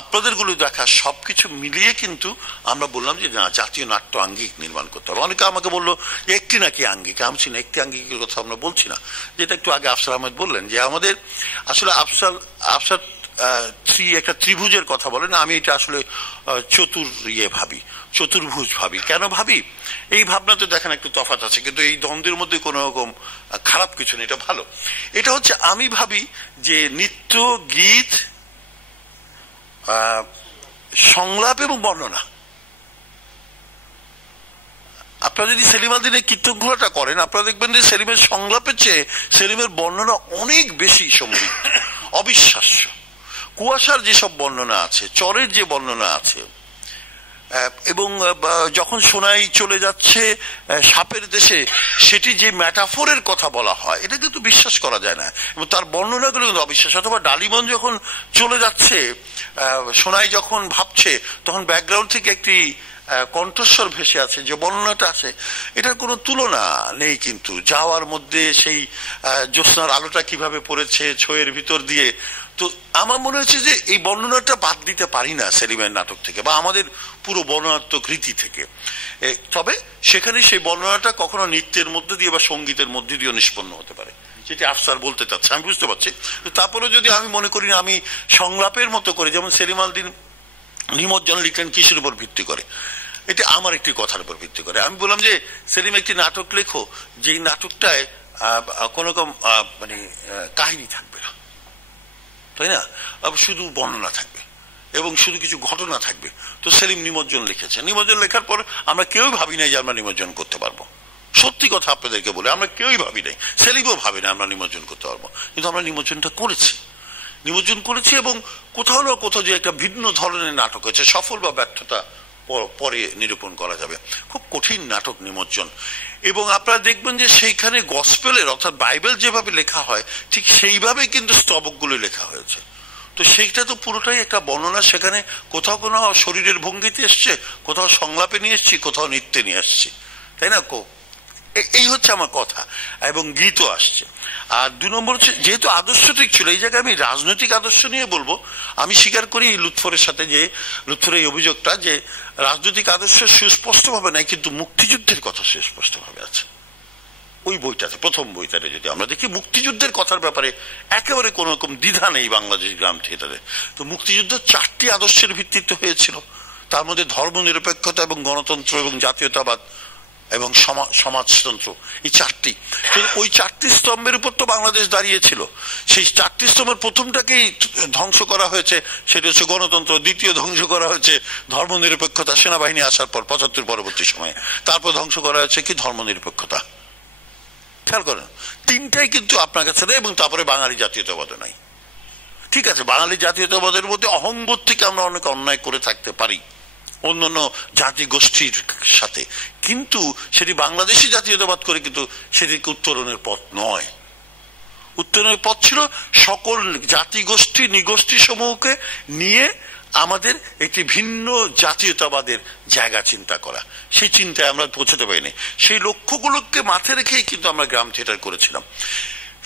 আপনাদের গুলো দেখা, সবকিছু মিলিয়ে কিন্তু আমরা বললাম যে না, জাতীয় নাট্য আঙ্গিক নির্মাণ করতে হবে। অনেকে আমাকে বললো একটি নাকি আঙ্গিক, আমি না একটি আঙ্গিকের কথা আমরা বলছি না, যেটা একটু আগে আফসার আহমেদ বললেন যে আমাদের আসলে আফসার একটা ত্রিভুজের কথা বলেন, আমি এটা আসলে চতুর্ভুজ ভাবি। কেন ভাবি? এই ভাবনাতে দেখেন একটু তফাৎ আছে, কিন্তু এই দ্বন্দ্বের মধ্যে কোন রকম খারাপ কিছু নেই, এটা ভালো। এটা হচ্ছে আমি ভাবি যে নৃত্য, গীত, সংলাপ এবং বর্ণনা। আপনারা যদি সেলিম আল দীনের কীর্তনগুলোটা করেন, আপনারা দেখবেন যে সেলিমের সংলাপের চেয়ে সেলিমের বর্ণনা অনেক বেশি সমৃদ্ধ, অবিশ্বাস্য। কুয়াশার যেসব বর্ণনা আছে, চরের যে বর্ণনা আছে, এবং যখন সোনাই চলে যাচ্ছে সাপের দেশে, সেটি যে ম্যাটাফোরের কথা বলা হয়, এটা কিন্তু বিশ্বাস করা যায় না, এবং তার বর্ণনাগুলো কিন্তু অবিশ্বাস। অথবা ডালিমন যখন চলে যাচ্ছে, সোনাই যখন ভাবছে, তখন ব্যাকগ্রাউন্ড থেকে একটি কণ্ঠস্বর ভেসে আছে, যে বর্ণনাটা আছে, এটার কোনো তুলনা নেই। কিন্তু যাওয়ার মধ্যে সেই জ্যোৎস্নার আলোটা কিভাবে পড়েছে ছয়ের ভিতর দিয়ে, তো আমার মনে হচ্ছে যে এই বর্ণনাটা বাদ দিতে পারি না সেলিমের নাটক থেকে বা আমাদের পুরো বর্ণনাত্মক রীতি থেকে। তবে সেখানে সেই বর্ণনাটা কখনো নৃত্যের মধ্যে দিয়ে বা সঙ্গীতের মধ্যে দিয়ে নিষ্পন্ন হতে পারে। যেটি আফসার বলতে চাচ্ছে আমি বুঝতে পারছি। তারপরে যদি আমি মনে করি না আমি সংলাপের মতো করে, যেমন সেলিম আল দীন নিমজ্জন লিখলেন কিসের উপর ভিত্তি করে, এটা আমার একটি কথার উপর ভিত্তি করে। আমি বললাম যে সেলিম একটি নাটক লেখো, যে নাটকটায় কোন রকম মানে কাহিনী থাকবে না, তাই না, শুধু বর্ণনা থাকবে এবং শুধু কিছু ঘটনা থাকবে। তো সেলিম নিমজ্জন লিখেছে। নিমজ্জন লেখার পর আমরা কেউই ভাবি নাই যে আমরা নিমজ্জন করতে পারবো। সত্যি কথা আপনাদেরকে বলে আমরা কেউই ভাবি নাই, সেলিমও ভাবি না আমরা নিমজ্জন করতে পারবো, কিন্তু আমরা নিমজ্জনটা করেছি এবং কোথাও না কোথাও যে একটা ভিন্ন ধরনের নাটক হয়েছে, সফল বা ব্যর্থতা পরে নিরূপণ করা যাবে। খুব কঠিন নাটক নিমজ্জন। এবং আপনারা দেখবেন যে সেইখানে গসপেলের অর্থাৎ বাইবেল যেভাবে লেখা হয় ঠিক সেইভাবে কিন্তু স্তবকগুলো লেখা হয়েছে। তো সেইটা তো পুরোটাই একটা বর্ণনা। সেখানে কোথাও কোথাও শরীরের ভঙ্গিতে এসছে, কোথাও সংলাপে নিয়ে এসছি, কোথাও নৃত্যে নিয়ে আসছি, তাই না। এই হচ্ছে আমার কথা। এবং গীতও আসছে। আর 2 নম্বর হচ্ছে যেহেতু আদর্শ ঠিক ছিল, এই জায়গায় আমি রাজনৈতিক আদর্শ নিয়ে বলবো। আমি স্বীকার করি লুৎফরের সাথে যে লুৎফরের এই অভিযোগটা যে রাজনৈতিক আদর্শ সুস্পষ্ট ভাবে নাই, কিন্তু মুক্তিযুদ্ধের কথা সুস্পষ্ট ভাবে আছে ওই বইটাতে। প্রথম বইটাতে যদি আমরা দেখি মুক্তিযুদ্ধের কথার ব্যাপারে একেবারে কোন রকম দ্বিধা নেই বাংলাদেশ গ্রাম থিয়েটারে। তো মুক্তিযুদ্ধ 4টি আদর্শের ভিত্তিতে হয়েছিল, তার মধ্যে ধর্ম নিরপেক্ষতা এবং গণতন্ত্র এবং জাতীয়তাবাদ এবং সমাজতন্ত্র, এই 4টি। ওই 4টি স্তম্ভের উপর তো বাংলাদেশ দাঁড়িয়েছিল। সেই 4টি স্তম্ভের প্রথমটাকেই ধ্বংস করা হয়েছে, সেটা হচ্ছে গণতন্ত্র। দ্বিতীয় ধ্বংস করা হয়েছে ধর্ম নিরপেক্ষতা, সেনাবাহিনী আসার পর 75 পরবর্তী সময়ে। তারপর ধ্বংস করা হয়েছে কি ধর্ম নিরপেক্ষতা। খেয়াল করেন 3টাই কিন্তু আপনার কাছে নেই। এবং তারপরে বাঙালি জাতীয়তাবাদও নাই। ঠিক আছে, বাঙালি জাতীয়তাবাদের মধ্যে অহংবোধ থেকে আমরা অনেক অন্যায় করে থাকতে পারি অন্যান্য জাতি গোষ্ঠীর সাথে, কিন্তু সেটি বাংলাদেশি জাতীয়তাবাদ করে কিন্তু সেটিকে উত্তরণের পথ নয়। উত্তরণের পথ ছিল সকল জাতি গোষ্ঠী নিগোষ্ঠী সমূহকে নিয়ে আমাদের একটি ভিন্ন জাতীয়তাবাদের জায়গা চিন্তা করা। সেই চিন্তায় আমরা পৌঁছতে পারিনি। সেই লক্ষ্যগুলোকে মাথায় রেখেই কিন্তু আমরা গ্রাম থিয়েটার করেছিলাম।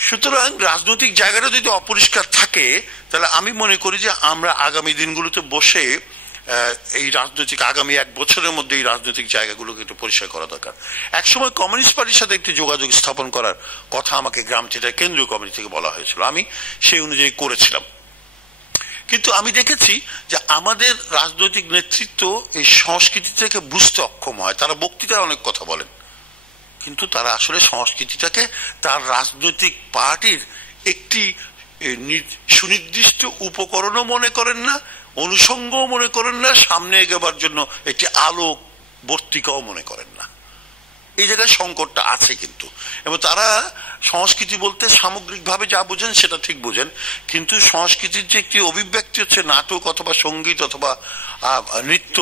সুতরাং রাজনৈতিক জায়গাটা যদি অপরিষ্কার থাকে, তাহলে আমি মনে করি যে আমরা আগামী দিনগুলোতে বসে এই রাজনৈতিক আগামী 1 বছরের মধ্যে এই রাজনৈতিক জায়গাগুলোকে একটু পরিষ্কার করা দরকার। একসময় কমিউনিস্ট পার্টির সাথে একটি যোগাযোগ স্থাপন করার কথা আমাকে গ্রাম থিয়েটার কেন্দ্রীয় কমিটি থেকে বলা হয়েছিল, আমি সেই অনুযায়ী করেছিলাম। কিন্তু আমি দেখেছি যে আমাদের রাজনৈতিক নেতৃত্ব এই সংস্কৃতি থেকে বুঝতে অক্ষম হয়। তারা বক্তৃতায় অনেক কথা বলেন, কিন্তু তারা আসলে সংস্কৃতিটাকে তার রাজনৈতিক পার্টির একটি সুনির্দিষ্ট উপকরণও মনে করেন না, অনুষঙ্গও মনে করেন না, সামনে এগোবার জন্য একটি আলোক বর্তিকাও মনে করেন না। এই জায়গায় সংকটটা আছে কিন্তু। এবং তারা সংস্কৃতি বলতে সামগ্রিকভাবে যা বোঝেন সেটা ঠিক বোঝেন, কিন্তু সংস্কৃতির যে একটি অভিব্যক্তি হচ্ছে নাটক অথবা সঙ্গীত অথবা নৃত্য,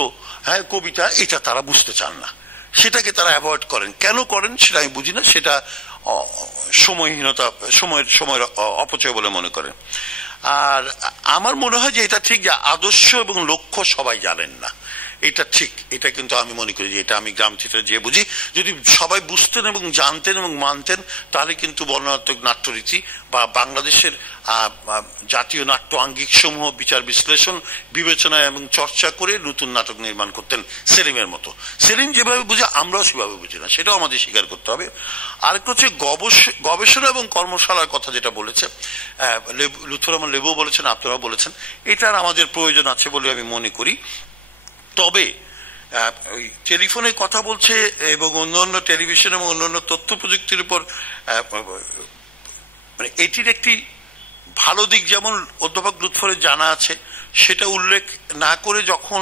হ্যাঁ কবিতা, এটা তারা বুঝতে চান না। সেটাকে তারা অ্যাভয়েড করেন। কেন করেন সেটা আমি বুঝি না। সেটা সময়হীনতা, সময়ের অপচয় বলে মনে করেন। আর আমার মনে হয় যে এটা ঠিক যে আদর্শ এবং লক্ষ্য সবাই জানেন না, এটা ঠিক। এটা কিন্তু আমি মনে করি যে এটা আমি গ্রাম থিয়েটার যে বুঝি, যদি সবাই বুঝতেন এবং জানতেন এবং মানতেন, তাহলে কিন্তু বর্ণনাত্মক নাট্যরীতি বা বাংলাদেশের জাতীয় নাট্য আঙ্গিক সমূহ বিচার বিশ্লেষণ বিবেচনা এবং চর্চা করে নতুন নাটক নির্মাণ করতেন সেলিমের মতো। সেলিম যেভাবে বুঝে আমরাও সেভাবে বুঝি না, সেটাও আমাদের স্বীকার করতে হবে। আরেকটা হচ্ছে গবেষণা এবং কর্মশালার কথা যেটা বলেছে লুৎফর রহমান লেবু বলেছেন, আপনারাও বলেছেন, এটার আমাদের প্রয়োজন আছে বলে আমি মনে করি। তবে ওই টেলিফোনে কথা বলছে এবং অন্যান্য টেলিভিশন এবং অন্যান্য তথ্য প্রযুক্তির উপর মানে এটির একটি ভালো দিক যেমন অধ্যাপক লুৎফরের জানা আছে, সেটা উল্লেখ না করে যখন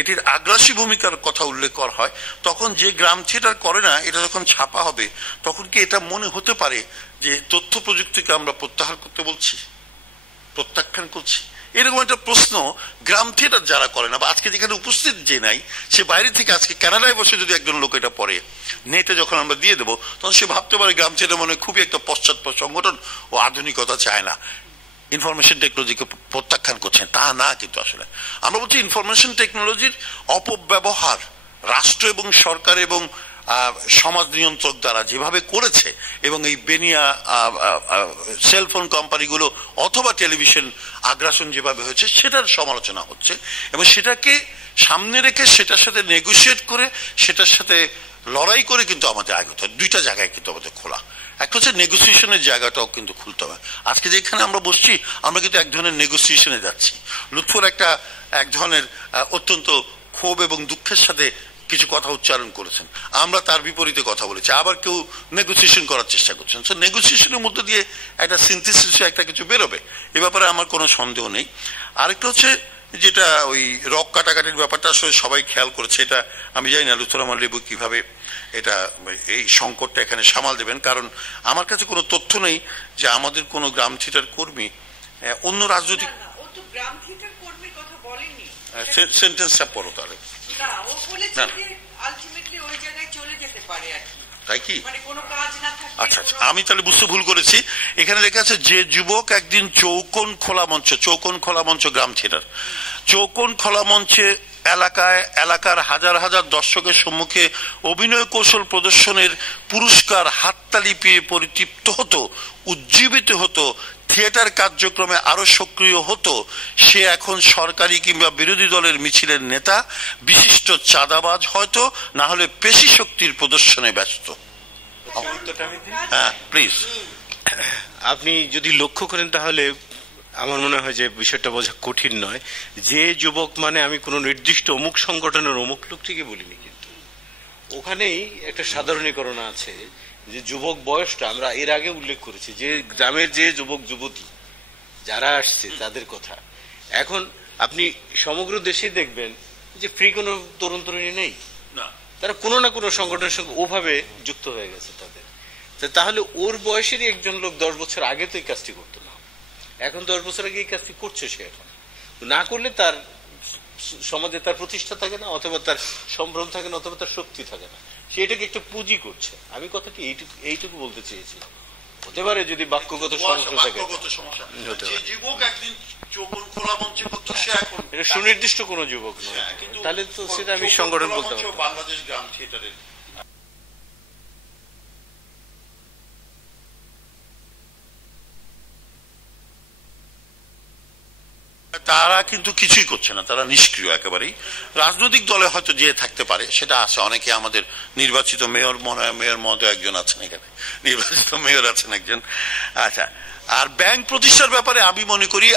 এটির আগ্রাসী ভূমিকার কথা উল্লেখ করা হয়, তখন যে গ্রাম থিয়েটার করে না, এটা যখন ছাপা হবে তখন কি এটা মনে হতে পারে যে তথ্য প্রযুক্তিকে আমরা প্রত্যাখ্যান করছি। এরকম একটা প্রশ্ন গ্রাম থিয়েটার যারা করে না, বা আজকে যেখানে উপস্থিত যে নাই, সে বাইরে থেকে আজকে কানাডায় বসে যদি একজন লোক এটা পড়ে, নেটে যখন আমরা দিয়ে দেবো, তখন সে ভাবতে পারে গ্রাম থিয়েটার মানে খুবই একটা পশ্চাৎপদ সংগঠন ও আধুনিকতা চায় না, ইনফরমেশন টেকনোলজিকে প্রত্যাখ্যান করছেন। তা না, কিন্তু আসলে আমরা বলছি ইনফরমেশন টেকনোলজির অপব্যবহার রাষ্ট্র এবং সরকার এবং সমাজ নিয়ন্ত্রক দ্বারা যেভাবে করেছে, এবং এই বেনিয়া সেলফোন কোম্পানিগুলো অথবা টেলিভিশন আগ্রাসন যেভাবে হয়েছে, সেটার সমালোচনা হচ্ছে। এবং সেটাকে সামনে রেখে সেটার সাথে নেগোসিয়েট করে সেটার সাথে লড়াই করে কিন্তু আমাদের আগত 2টা জায়গায় কিন্তু আমাদের খোলা। একটা হচ্ছে নেগোসিয়েশনের জায়গাটাও কিন্তু খুলতে হবে। আজকে যেখানে আমরা বসছি আমরা কিন্তু এক ধরনের নেগোসিয়েশনে যাচ্ছি। লুৎফর এক ধরনের অত্যন্ত ক্ষোভ এবং দুঃখের সাথে কিছু কথা উচ্চারণ করেছেন, আমরা তার বিপরীতে কথা বলেছি, আবার কেউ নেগোসিয়েশন করার চেষ্টা করছেন। সো নেগোসিয়েশনের মধ্যে দিয়ে একটা সিনথেসিস একটা কিছু বেরোবে, এ ব্যাপারে আমার কোনো সন্দেহ নেই। আরেকটা হচ্ছে যেটা ওই রক কাটাকাটির ব্যাপারটা আসলে সবাই খেয়াল করেছে, এটা আমি জানি না লুৎফর রহমান লেবু কিভাবে এটা এই সংকটটা এখানে সামাল দেবেন, কারণ আমার কাছে কোনো তথ্য নেই যে আমাদের কোনো গ্রাম থিয়েটার কর্মী অন্য রাজনৈতিক সেন্টেন্সটা পড়ো তাহলে। তাই কি? আচ্ছা আচ্ছা, আমি তাহলে বুঝতে ভুল করেছি। এখানে লেখা আছে যে যুবক একদিন চৌকোন খোলা মঞ্চ গ্রাম থিয়েটার, চৌকোন খোলা মঞ্চে এলাকার হাজার হাজার দর্শকের সম্মুখে অভিনয় কৌশল প্রদর্শনের পুরস্কার হাততালি পেয়ে পরিতৃপ্ত হতো, উজ্জীবিত হতো, থিয়েটার কার্যক্রমে আরো সক্রিয় হতো, সে এখন সরকারি কিংবা বিরোধী দলের মিছিলের নেতা, বিশিষ্ট চাঁদাবাজ, হয়তো না হলে পেশি শক্তির প্রদর্শনে ব্যস্ত। হ্যাঁ প্লিজ। আপনি যদি লক্ষ্য করেন তাহলে আমার মনে হয় যে বিষয়টা বোঝা কঠিন নয়। যে যুবক মানে আমি কোন নির্দিষ্ট অমুক সংগঠনের অমুক লোকটিকে বলিনি, কিন্তু ওখানেই একটা সাধারণীকরণ আছে যে যুবক বয়সটা আমরা এর আগে উল্লেখ করেছি, যে গ্রামের যে যুবক যুবতী যারা আসছে তাদের কথা। এখন আপনি সমগ্র দেশে দেখবেন যে ফ্রি কোনো তরুণ তরুণী নেই, তারা কোনো না কোনো সংগঠনের সঙ্গে ওভাবে যুক্ত হয়ে গেছে তাদের। তাহলে ওর বয়সেরই একজন লোক 10 বছর আগে তো এই কাজটি করতো না, এখন 10 বছর আগে এই কাজটি করছে। সে এখন না করলে তার সমাজে তার প্রতিষ্ঠা থাকে না, অথবা তার সম্ভ্রম থাকে না, অথবা তার শক্তি থাকে না। সে এটাকে একটা পুঁজি করছে। আমি কথাটি এইটুকু বলতে চেয়েছিলাম। হতে পারে যদি বাক্যগত সমস্যা থাকে, সুনির্দিষ্ট কোন যুবক নয়, তাহলে তো সেটা আমি সংগঠন বলতে পারবো। বাংলাদেশ গ্রাম থিয়েটারের তারা কিন্তু কিছুই করছে না, তারা নিষ্ক্রিয় একেবারেই। রাজনৈতিক দলে হয়তো যে থাকতে পারে সেটা আছে, অনেকে আমাদের নির্বাচিত মেয়র মহোদয় একজন আছেন, এখানে নির্বাচিত মেয়র আছেন একজন। আচ্ছা, আর ব্যাংক প্রতিষ্ঠার ব্যাপারে আমি মনে করি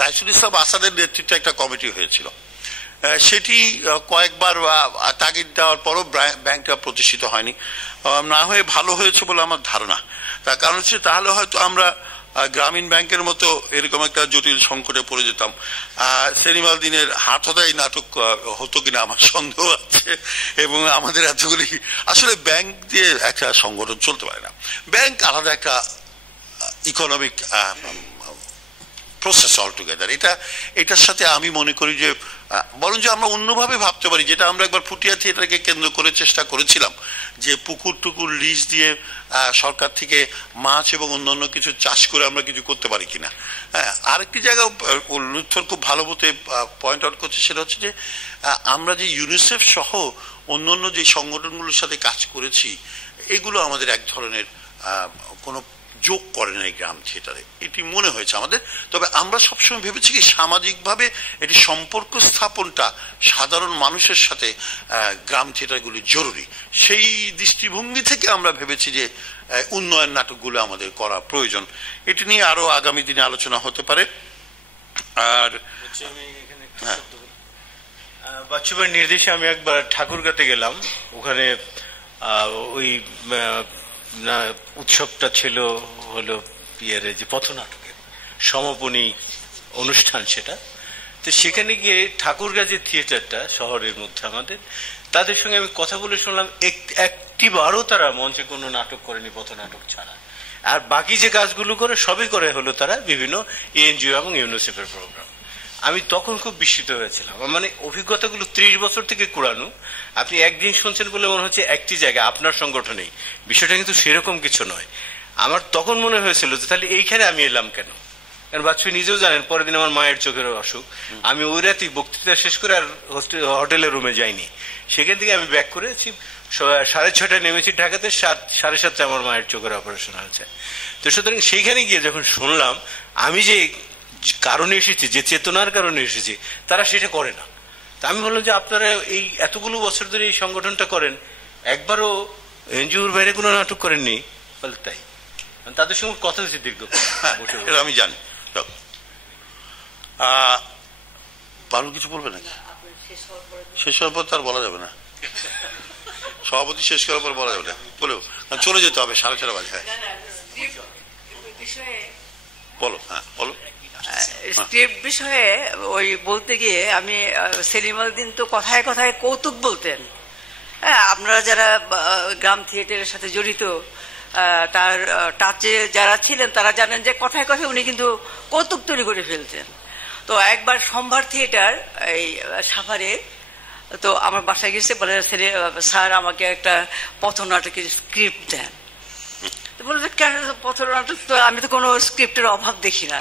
রাইসুল ইসলাম আসাদের নেতৃত্বে একটা কমিটি হয়েছিল, সেটি কয়েকবার তাগিদ দেওয়ার পরও ব্যাংকটা প্রতিষ্ঠিত হয়নি। না হয়ে ভালো হয়েছে বলে আমার ধারণা। তার কারণ হচ্ছে তাহলে হয়তো আমরা গ্রামীণ ব্যাংকের মতো এরকম একটা জটিল সংকটে পড়ে যেতাম। সেলিমাল দিনের হাতহদাই নাটক হতো কিনা আমার সন্দেহ আছে, এবং আমাদের এতগুলি আসলে ব্যাংক দিয়ে একটা সংগঠন চলতে পারে না। ব্যাংক আলাদা একটা ইকোনমিক প্রসেস অলটুগেদার। এটার সাথে আমি মনে করি যে বরং যে আমরা অন্যভাবে ভাবতে পারি, যেটা আমরা একবার ফুটিয়া থিয়েটারকে কেন্দ্র করে চেষ্টা করেছিলাম, যে পুকুর টুকুর লিজ দিয়ে সরকার থেকে মাছ এবং অন্যান্য কিছু চাষ করে আমরা কিছু করতে পারি কিনা। হ্যাঁ, আরেকটি জায়গা লুৎফর খুব ভালো মতো পয়েন্ট আউট করছে, সেটা হচ্ছে যে আমরা যে ইউনিসেফ সহ অন্যান্য যে সংগঠনগুলোর সাথে কাজ করেছি, এগুলো আমাদের এক ধরনের কোনো যোগ করে না এই গ্রাম থিয়েটারে, এটি মনে হয়েছে আমাদের। তবে আমরা সবসময় ভেবেছি কি সামাজিকভাবে এটি সম্পর্ক স্থাপনটা সাধারণ মানুষের সাথে গ্রাম থিয়েটারগুলি জরুরি। সেই দৃষ্টিভঙ্গি থেকে আমরা ভেবেছি যে উন্নয়ন নাটকগুলো আমাদের করা প্রয়োজন। এটি নিয়ে আরো আগামী দিনে আলোচনা হতে পারে। আর বাচ্চুবের নির্দেশে আমি একবার ঠাকুরগাঁতে গেলাম, ওখানে ওই উৎসবটা ছিল হলো পিয়ারে যে পথনাটকের সমাপনী অনুষ্ঠান, সেটা তো সেখানে গিয়ে ঠাকুরগাঁ যে থিয়েটারটা শহরের মধ্যে আমাদের, তাদের সঙ্গে আমি কথা বলে শুনলাম একটিবারও তারা মঞ্চে কোনো নাটক করেনি পথনাটক ছাড়া। আর বাকি যে কাজগুলো করে সবই করে হলো তারা বিভিন্ন এনজিও এবং ইউনিসেফের প্রোগ্রাম। আমি তখন খুব বিস্মিত হয়েছিলাম। মানে অভিজ্ঞতাগুলো 30 বছর থেকে কুড়ানো। আপনি একদিন শুনছেন বলে মনে হচ্ছে একটি জায়গায় আপনার সংগঠনেই, বিষয়টা কিন্তু সেরকম কিছু নয়। আমার তখন মনে হয়েছিল যে তাহলে এইখানে আমি এলাম কেন, কারণ বাচ্চু নিজেও জানেন পরের দিন আমার মায়ের চোখের অসুখ। আমি ওই রাতেই বক্তৃতা শেষ করে আর হোটেলের রুমে যাইনি, সেখান থেকে আমি ব্যাক করেছি 6:30টায় নেমেছি ঢাকাতে, 7:30টায় আমার মায়ের চোখের অপারেশন হয়েছে। তো সুতরাং সেইখানে গিয়ে যখন শুনলাম আমি যে কারণে এসেছি, যে চেতনার কারণে এসেছি, তারা সেটা করে না। তা আমি বললাম যে আপনারা এই এতগুলো বছর ধরে এই সংগঠনটা করেন, একবারও এনজিওর বাইরে কোনো নাটক করেননি? ফলে তাই তাদের সঙ্গে কথা হচ্ছে দীর্ঘ। এটা আমি জানি। পারুল কিছু বলবে নাকি? শেষ হওয়ার পর তার বলা যাবে না, সভাপতি শেষ করার পর বলা যাবে না, বলেও চলে যেতে হবে 4:30 বাজে। হ্যাঁ বলো। হ্যাঁ বলো। স্টেপ বিষয়ে ওই বলতে গিয়ে আমি সেলিম আল-দ্বীন তো কথায় কথায় কৌতুক বলতেন। হ্যাঁ, আপনারা যারা গ্রাম থিয়েটারের সাথে জড়িত, তার টাচে যারা ছিলেন তারা জানেন যে কথায় কথায় উনি কিন্তু কৌতুক তৈরি করে ফেলতেন। তো একবার সম্ভার থিয়েটার এই সাভারে, তো আমার বাসায় গেছে, বলে স্যার আমাকে একটা পথনাটকের স্ক্রিপ্ট দেন। তো বলছে কেন পথনাটক, তো আমি তো কোনো স্ক্রিপ্টের অভাব দেখি না।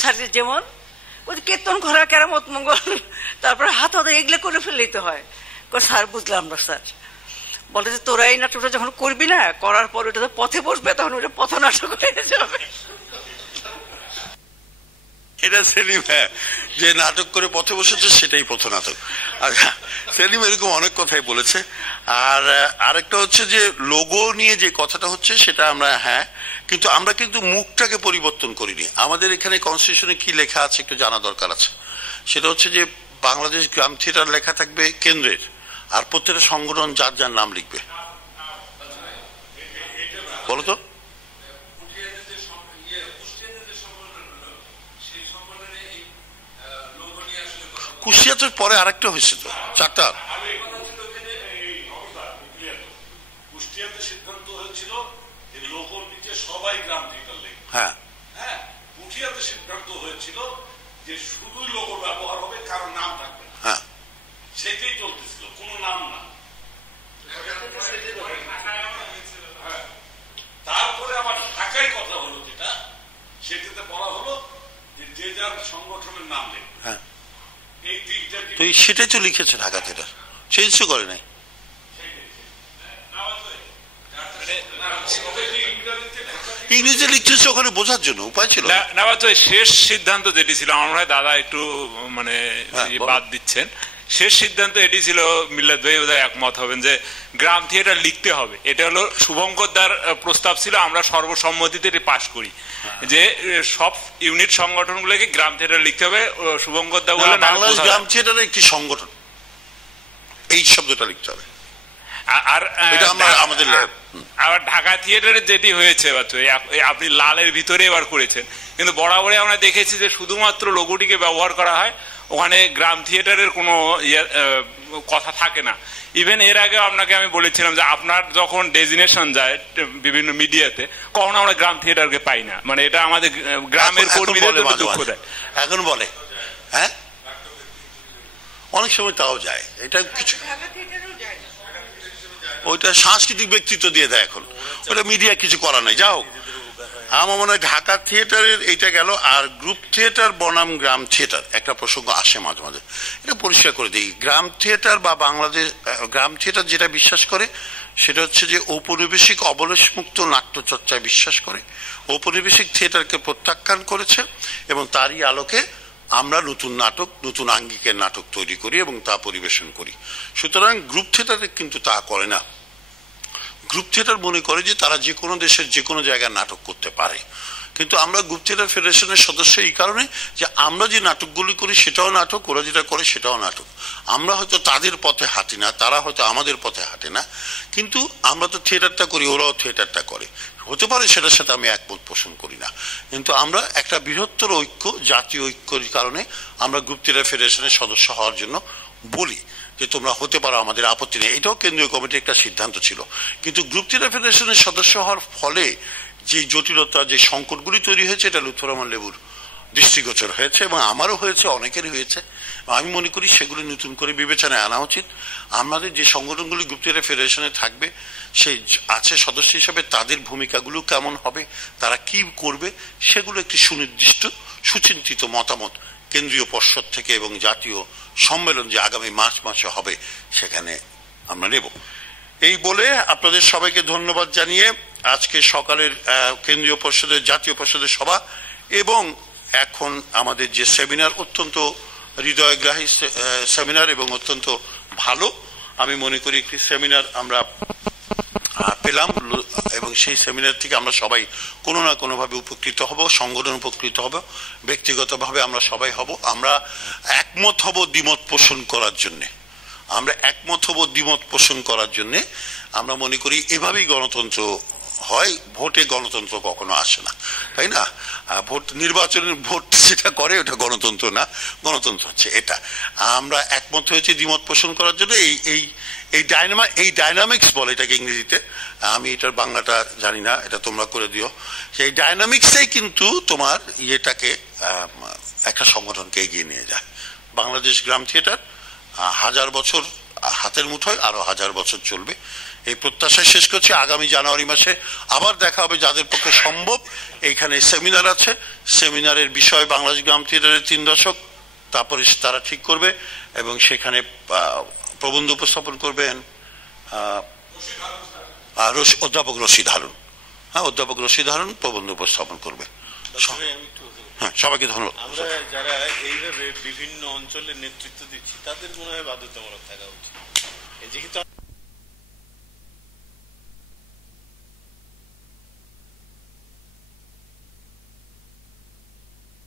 স্যার যেমন কীর্তন ঘোরা, কেরামত মঙ্গল, তারপরে হাত হাতে এগুলো করে ফেললেই তো হয়। স্যার বুঝলাম না স্যার। বলে যে তোরা এই নাটকটা যখন করবি না, করার পর ওটা তো পথে বসবে, তখন ওটা পথনাটক হয়ে যাবে। এটা সেলিম, হ্যাঁ, যে নাটক করে পথে বসেছে সেটাই পথনাটক। আচ্ছা, সেলিম এরকম অনেক কথাই বলেছে। আর আরেকটা হচ্ছে যে লোগো নিয়ে যে কথাটা হচ্ছে সেটা আমরা, হ্যাঁ, কিন্তু আমরা কিন্তু মুখটাকে পরিবর্তন করিনি। আমাদের এখানে কনস্টিটিউশনে কি লেখা আছে একটু জানা দরকার আছে। সেটা হচ্ছে যে বাংলাদেশ গ্রাম থিয়েটার লেখা থাকবে কেন্দ্রের, আর প্রত্যেকটা সংগঠন যার যার নাম লিখবে। বলো তো। কুষ্টিয়াতে পরে আরেকটা হয়েছে তো, 4টা। সিদ্ধান্ত হয়েছিল যে লোগোর নিচে সবাই গ্রাম থিয়েটার লিখবে। হ্যাঁ, পুঠিয়াতে সিদ্ধান্ত হয়েছিল যে শুধুই লোগো ব্যবহার হবে, কারণ নাম থাকবে। হ্যাঁ, সেটাই চলতেছিল, কোনো নাম না। তারপরে আবার ঢাকায় কথা হলো, যেটা সেটাতে বলা হলো যে যার সংগঠনের নাম লিখবে। হ্যাঁ, এই তিনটা তো সেটাই তো লিখেছে ঢাকা থিয়েটার, সে কিছু করে নাই। ইংরেজি লিখতেছে ওখানে বোঝার জন্য, উপায় ছিল না। শেষ সিদ্ধান্ত যেটি ছিল, আমরা দাদা একটু মানে বাদ দিচ্ছেন, শেষ সিদ্ধান্ত এটি ছিল, মিল্লাত ভাই বোধহয় একমত হবেন, যে গ্রাম থিয়েটার লিখতে হবে। এটা হলো শুভঙ্করদার প্রস্তাব ছিল, আমরা সর্বসম্মতিতে এটি পাশ করি যে সব ইউনিট সংগঠনগুলোকে গ্রাম থিয়েটার লিখতে হবে। শুভঙ্করদা বললেন বাংলাদেশ গ্রাম থিয়েটারের একটি সংগঠন, এই শব্দটা লিখতে হবে। আর আমাদের আবার ঢাকা থিয়েটারের যেটি হয়েছে, আপনি লালের ভিতরে এবার করেছেন, কিন্তু বরাবরই আমরা দেখেছি যে শুধুমাত্র লোগোটিকে ব্যবহার করা হয়, ওখানে গ্রাম থিয়েটারের কোনো কথা থাকে না। ইভেন এর আগে আপনাকে আমি বলেছিলাম যে আপনার যখন ডেজিনেশন যায় বিভিন্ন মিডিয়াতে, কখনো আমরা গ্রাম থিয়েটারকে পাই না, মানে এটা আমাদের গ্রামের কর্মীদের দুঃখ দেয়। এখন বলে, হ্যাঁ, অনেক সময় তাও যায়, এটা কিছু, ওইটা সাংস্কৃতিক ব্যক্তিত্ব দিয়ে দেয়, এখন ওটা মিডিয়া কিছু করা নাই। যাও, আমার মনে হয় ঢাকা থিয়েটারের এইটা গেল। আর গ্রুপ থিয়েটার বনাম গ্রাম থিয়েটার একটা প্রসঙ্গ আসে মাঝে মাঝে, এটা পরিষ্কার করে দিই। গ্রাম থিয়েটার বা বাংলাদেশ গ্রাম থিয়েটার যেটা বিশ্বাস করে সেটা হচ্ছে যে ঔপনিবেশিক অবলেশমুক্ত নাট্যচর্চায় বিশ্বাস করে, ঔপনিবেশিক থিয়েটারকে প্রত্যাখ্যান করেছে, এবং তারই আলোকে আমরা নতুন নাটক, নতুন আঙ্গিকের নাটক তৈরি করি এবং তা পরিবেশন করি। সুতরাং গ্রুপ থিয়েটারে কিন্তু তা করে না। গ্রুপ থিয়েটার মনে করে যে তারা যে কোনো দেশের যে কোনো জায়গায় নাটক করতে পারে। কিন্তু আমরা গ্রুপ থিয়েটার ফেডারেশনের সদস্য এই কারণে যে আমরা যে নাটকগুলি করি সেটাও নাটক, ওরা যেটা করে সেটাও নাটক। আমরা হয়তো তাদের পথে হাঁটি না, তারা হয়তো আমাদের পথে হাঁটে না, কিন্তু আমরা তো থিয়েটারটা করি, ওরাও থিয়েটারটা করে। হতে পারে সেটার সাথে আমি একমত পোষণ করি না, কিন্তু আমরা একটা বৃহত্তর ঐক্য, জাতীয় ঐক্যের কারণে আমরা গ্রুপ থিয়েটার ফেডারেশনের সদস্য হওয়ার জন্য বলি যে তোমরা হতে পারো, আমাদের আপত্তি নেই। এটাও কেন্দ্রীয় কমিটির একটা সিদ্ধান্ত ছিল। কিন্তু গ্রুপ থিয়েটার ফেডারেশনের সদস্য হওয়ার ফলে যে জটিলতা, যে সংকটগুলি তৈরি হয়েছে, এটা লুৎফর রহমান লেবুর দৃষ্টিগোচর হয়েছে, এবং আমারও হয়েছে, অনেকেরই হয়েছে। আমি মনে করি সেগুলি নতুন করে বিবেচনায় আনা উচিত। আমাদের যে সংগঠনগুলি গ্রুপ থিয়েটার ফেডারেশনে থাকবে, সেই আছে সদস্য হিসেবে, তাদের ভূমিকাগুলো কেমন হবে, তারা কি করবে, সেগুলো একটি সুনির্দিষ্ট সুচিন্তিত মতামত কেন্দ্রীয় পর্ষদ থেকে এবং জাতীয় সম্মেলন যে আগামী মার্চ মাসে হবে সেখানে আমরা নেব। এই বলে আপনাদের সবাইকে ধন্যবাদ জানিয়ে আজকে সকালের কেন্দ্রীয় পর্ষদের, জাতীয় পর্ষদের সভা এবং এখন আমাদের যে সেমিনার, অত্যন্ত হৃদয়গ্রাহী সেমিনার এবং অত্যন্ত ভালো, আমি মনে করি একটি সেমিনার আমরা পেলাম এবং সেই সেমিনার থেকে আমরা সবাই কোনো না কোনোভাবে উপকৃত হব, সংগঠন উপকৃত হব, ব্যক্তিগতভাবে আমরা সবাই হব। আমরা একমত হব দ্বিমত পোষণ করার জন্যে, আমরা একমত হব দ্বিমত পোষণ করার জন্যে। আমরা মনে করি এভাবেই গণতন্ত্র হয়, ভোটে গণতন্ত্র কখনো আসে না, তাই না? ভোট, নির্বাচনের ভোট যেটা করে ওটা গণতন্ত্র না, গণতন্ত্র হচ্ছে এটা। আমরা একমত হয়েছি দ্বিমত পোষণ করার জন্য। এই ডাইনামিক্স বলে এটাকে ইংরেজিতে, আমি এটার বাংলাটা জানি না, এটা তোমরা করে দিও। সেই ডাইনামিক্সটাই কিন্তু তোমার ইয়েটাকে, একটা সংগঠনকে এগিয়ে নিয়ে যায়। বাংলাদেশ গ্রাম থিয়েটার 1000 বছর হাতের মুঠোয়, আরো 1000 বছর চলবে, এই প্রত্যাশা শেষ করছি। আগামী জানুয়ারি মাসে আবার দেখা হবে, যাদের পক্ষে সম্ভব। এইখানে সেমিনার আছে, সেমিনারের বিষয় বাংলাদেশ গ্রাম থিয়েটারের 3 দশক, তারপরে তারা ঠিক করবে এবং সেখানে প্রবন্ধ উপস্থাপন করবেন অধ্যাপক রশিদ হারুন। হ্যাঁ, অধ্যাপক রশিদ হারুন প্রবন্ধ উপস্থাপন করবে। হ্যাঁ, সবাইকে ধন্যবাদ। আমরা যারা এইভাবে বিভিন্ন অঞ্চলের নেতৃত্ব দিচ্ছি তাদের মনে হয় বাধ্যতামূলক থাকা উচিত, যেহেতু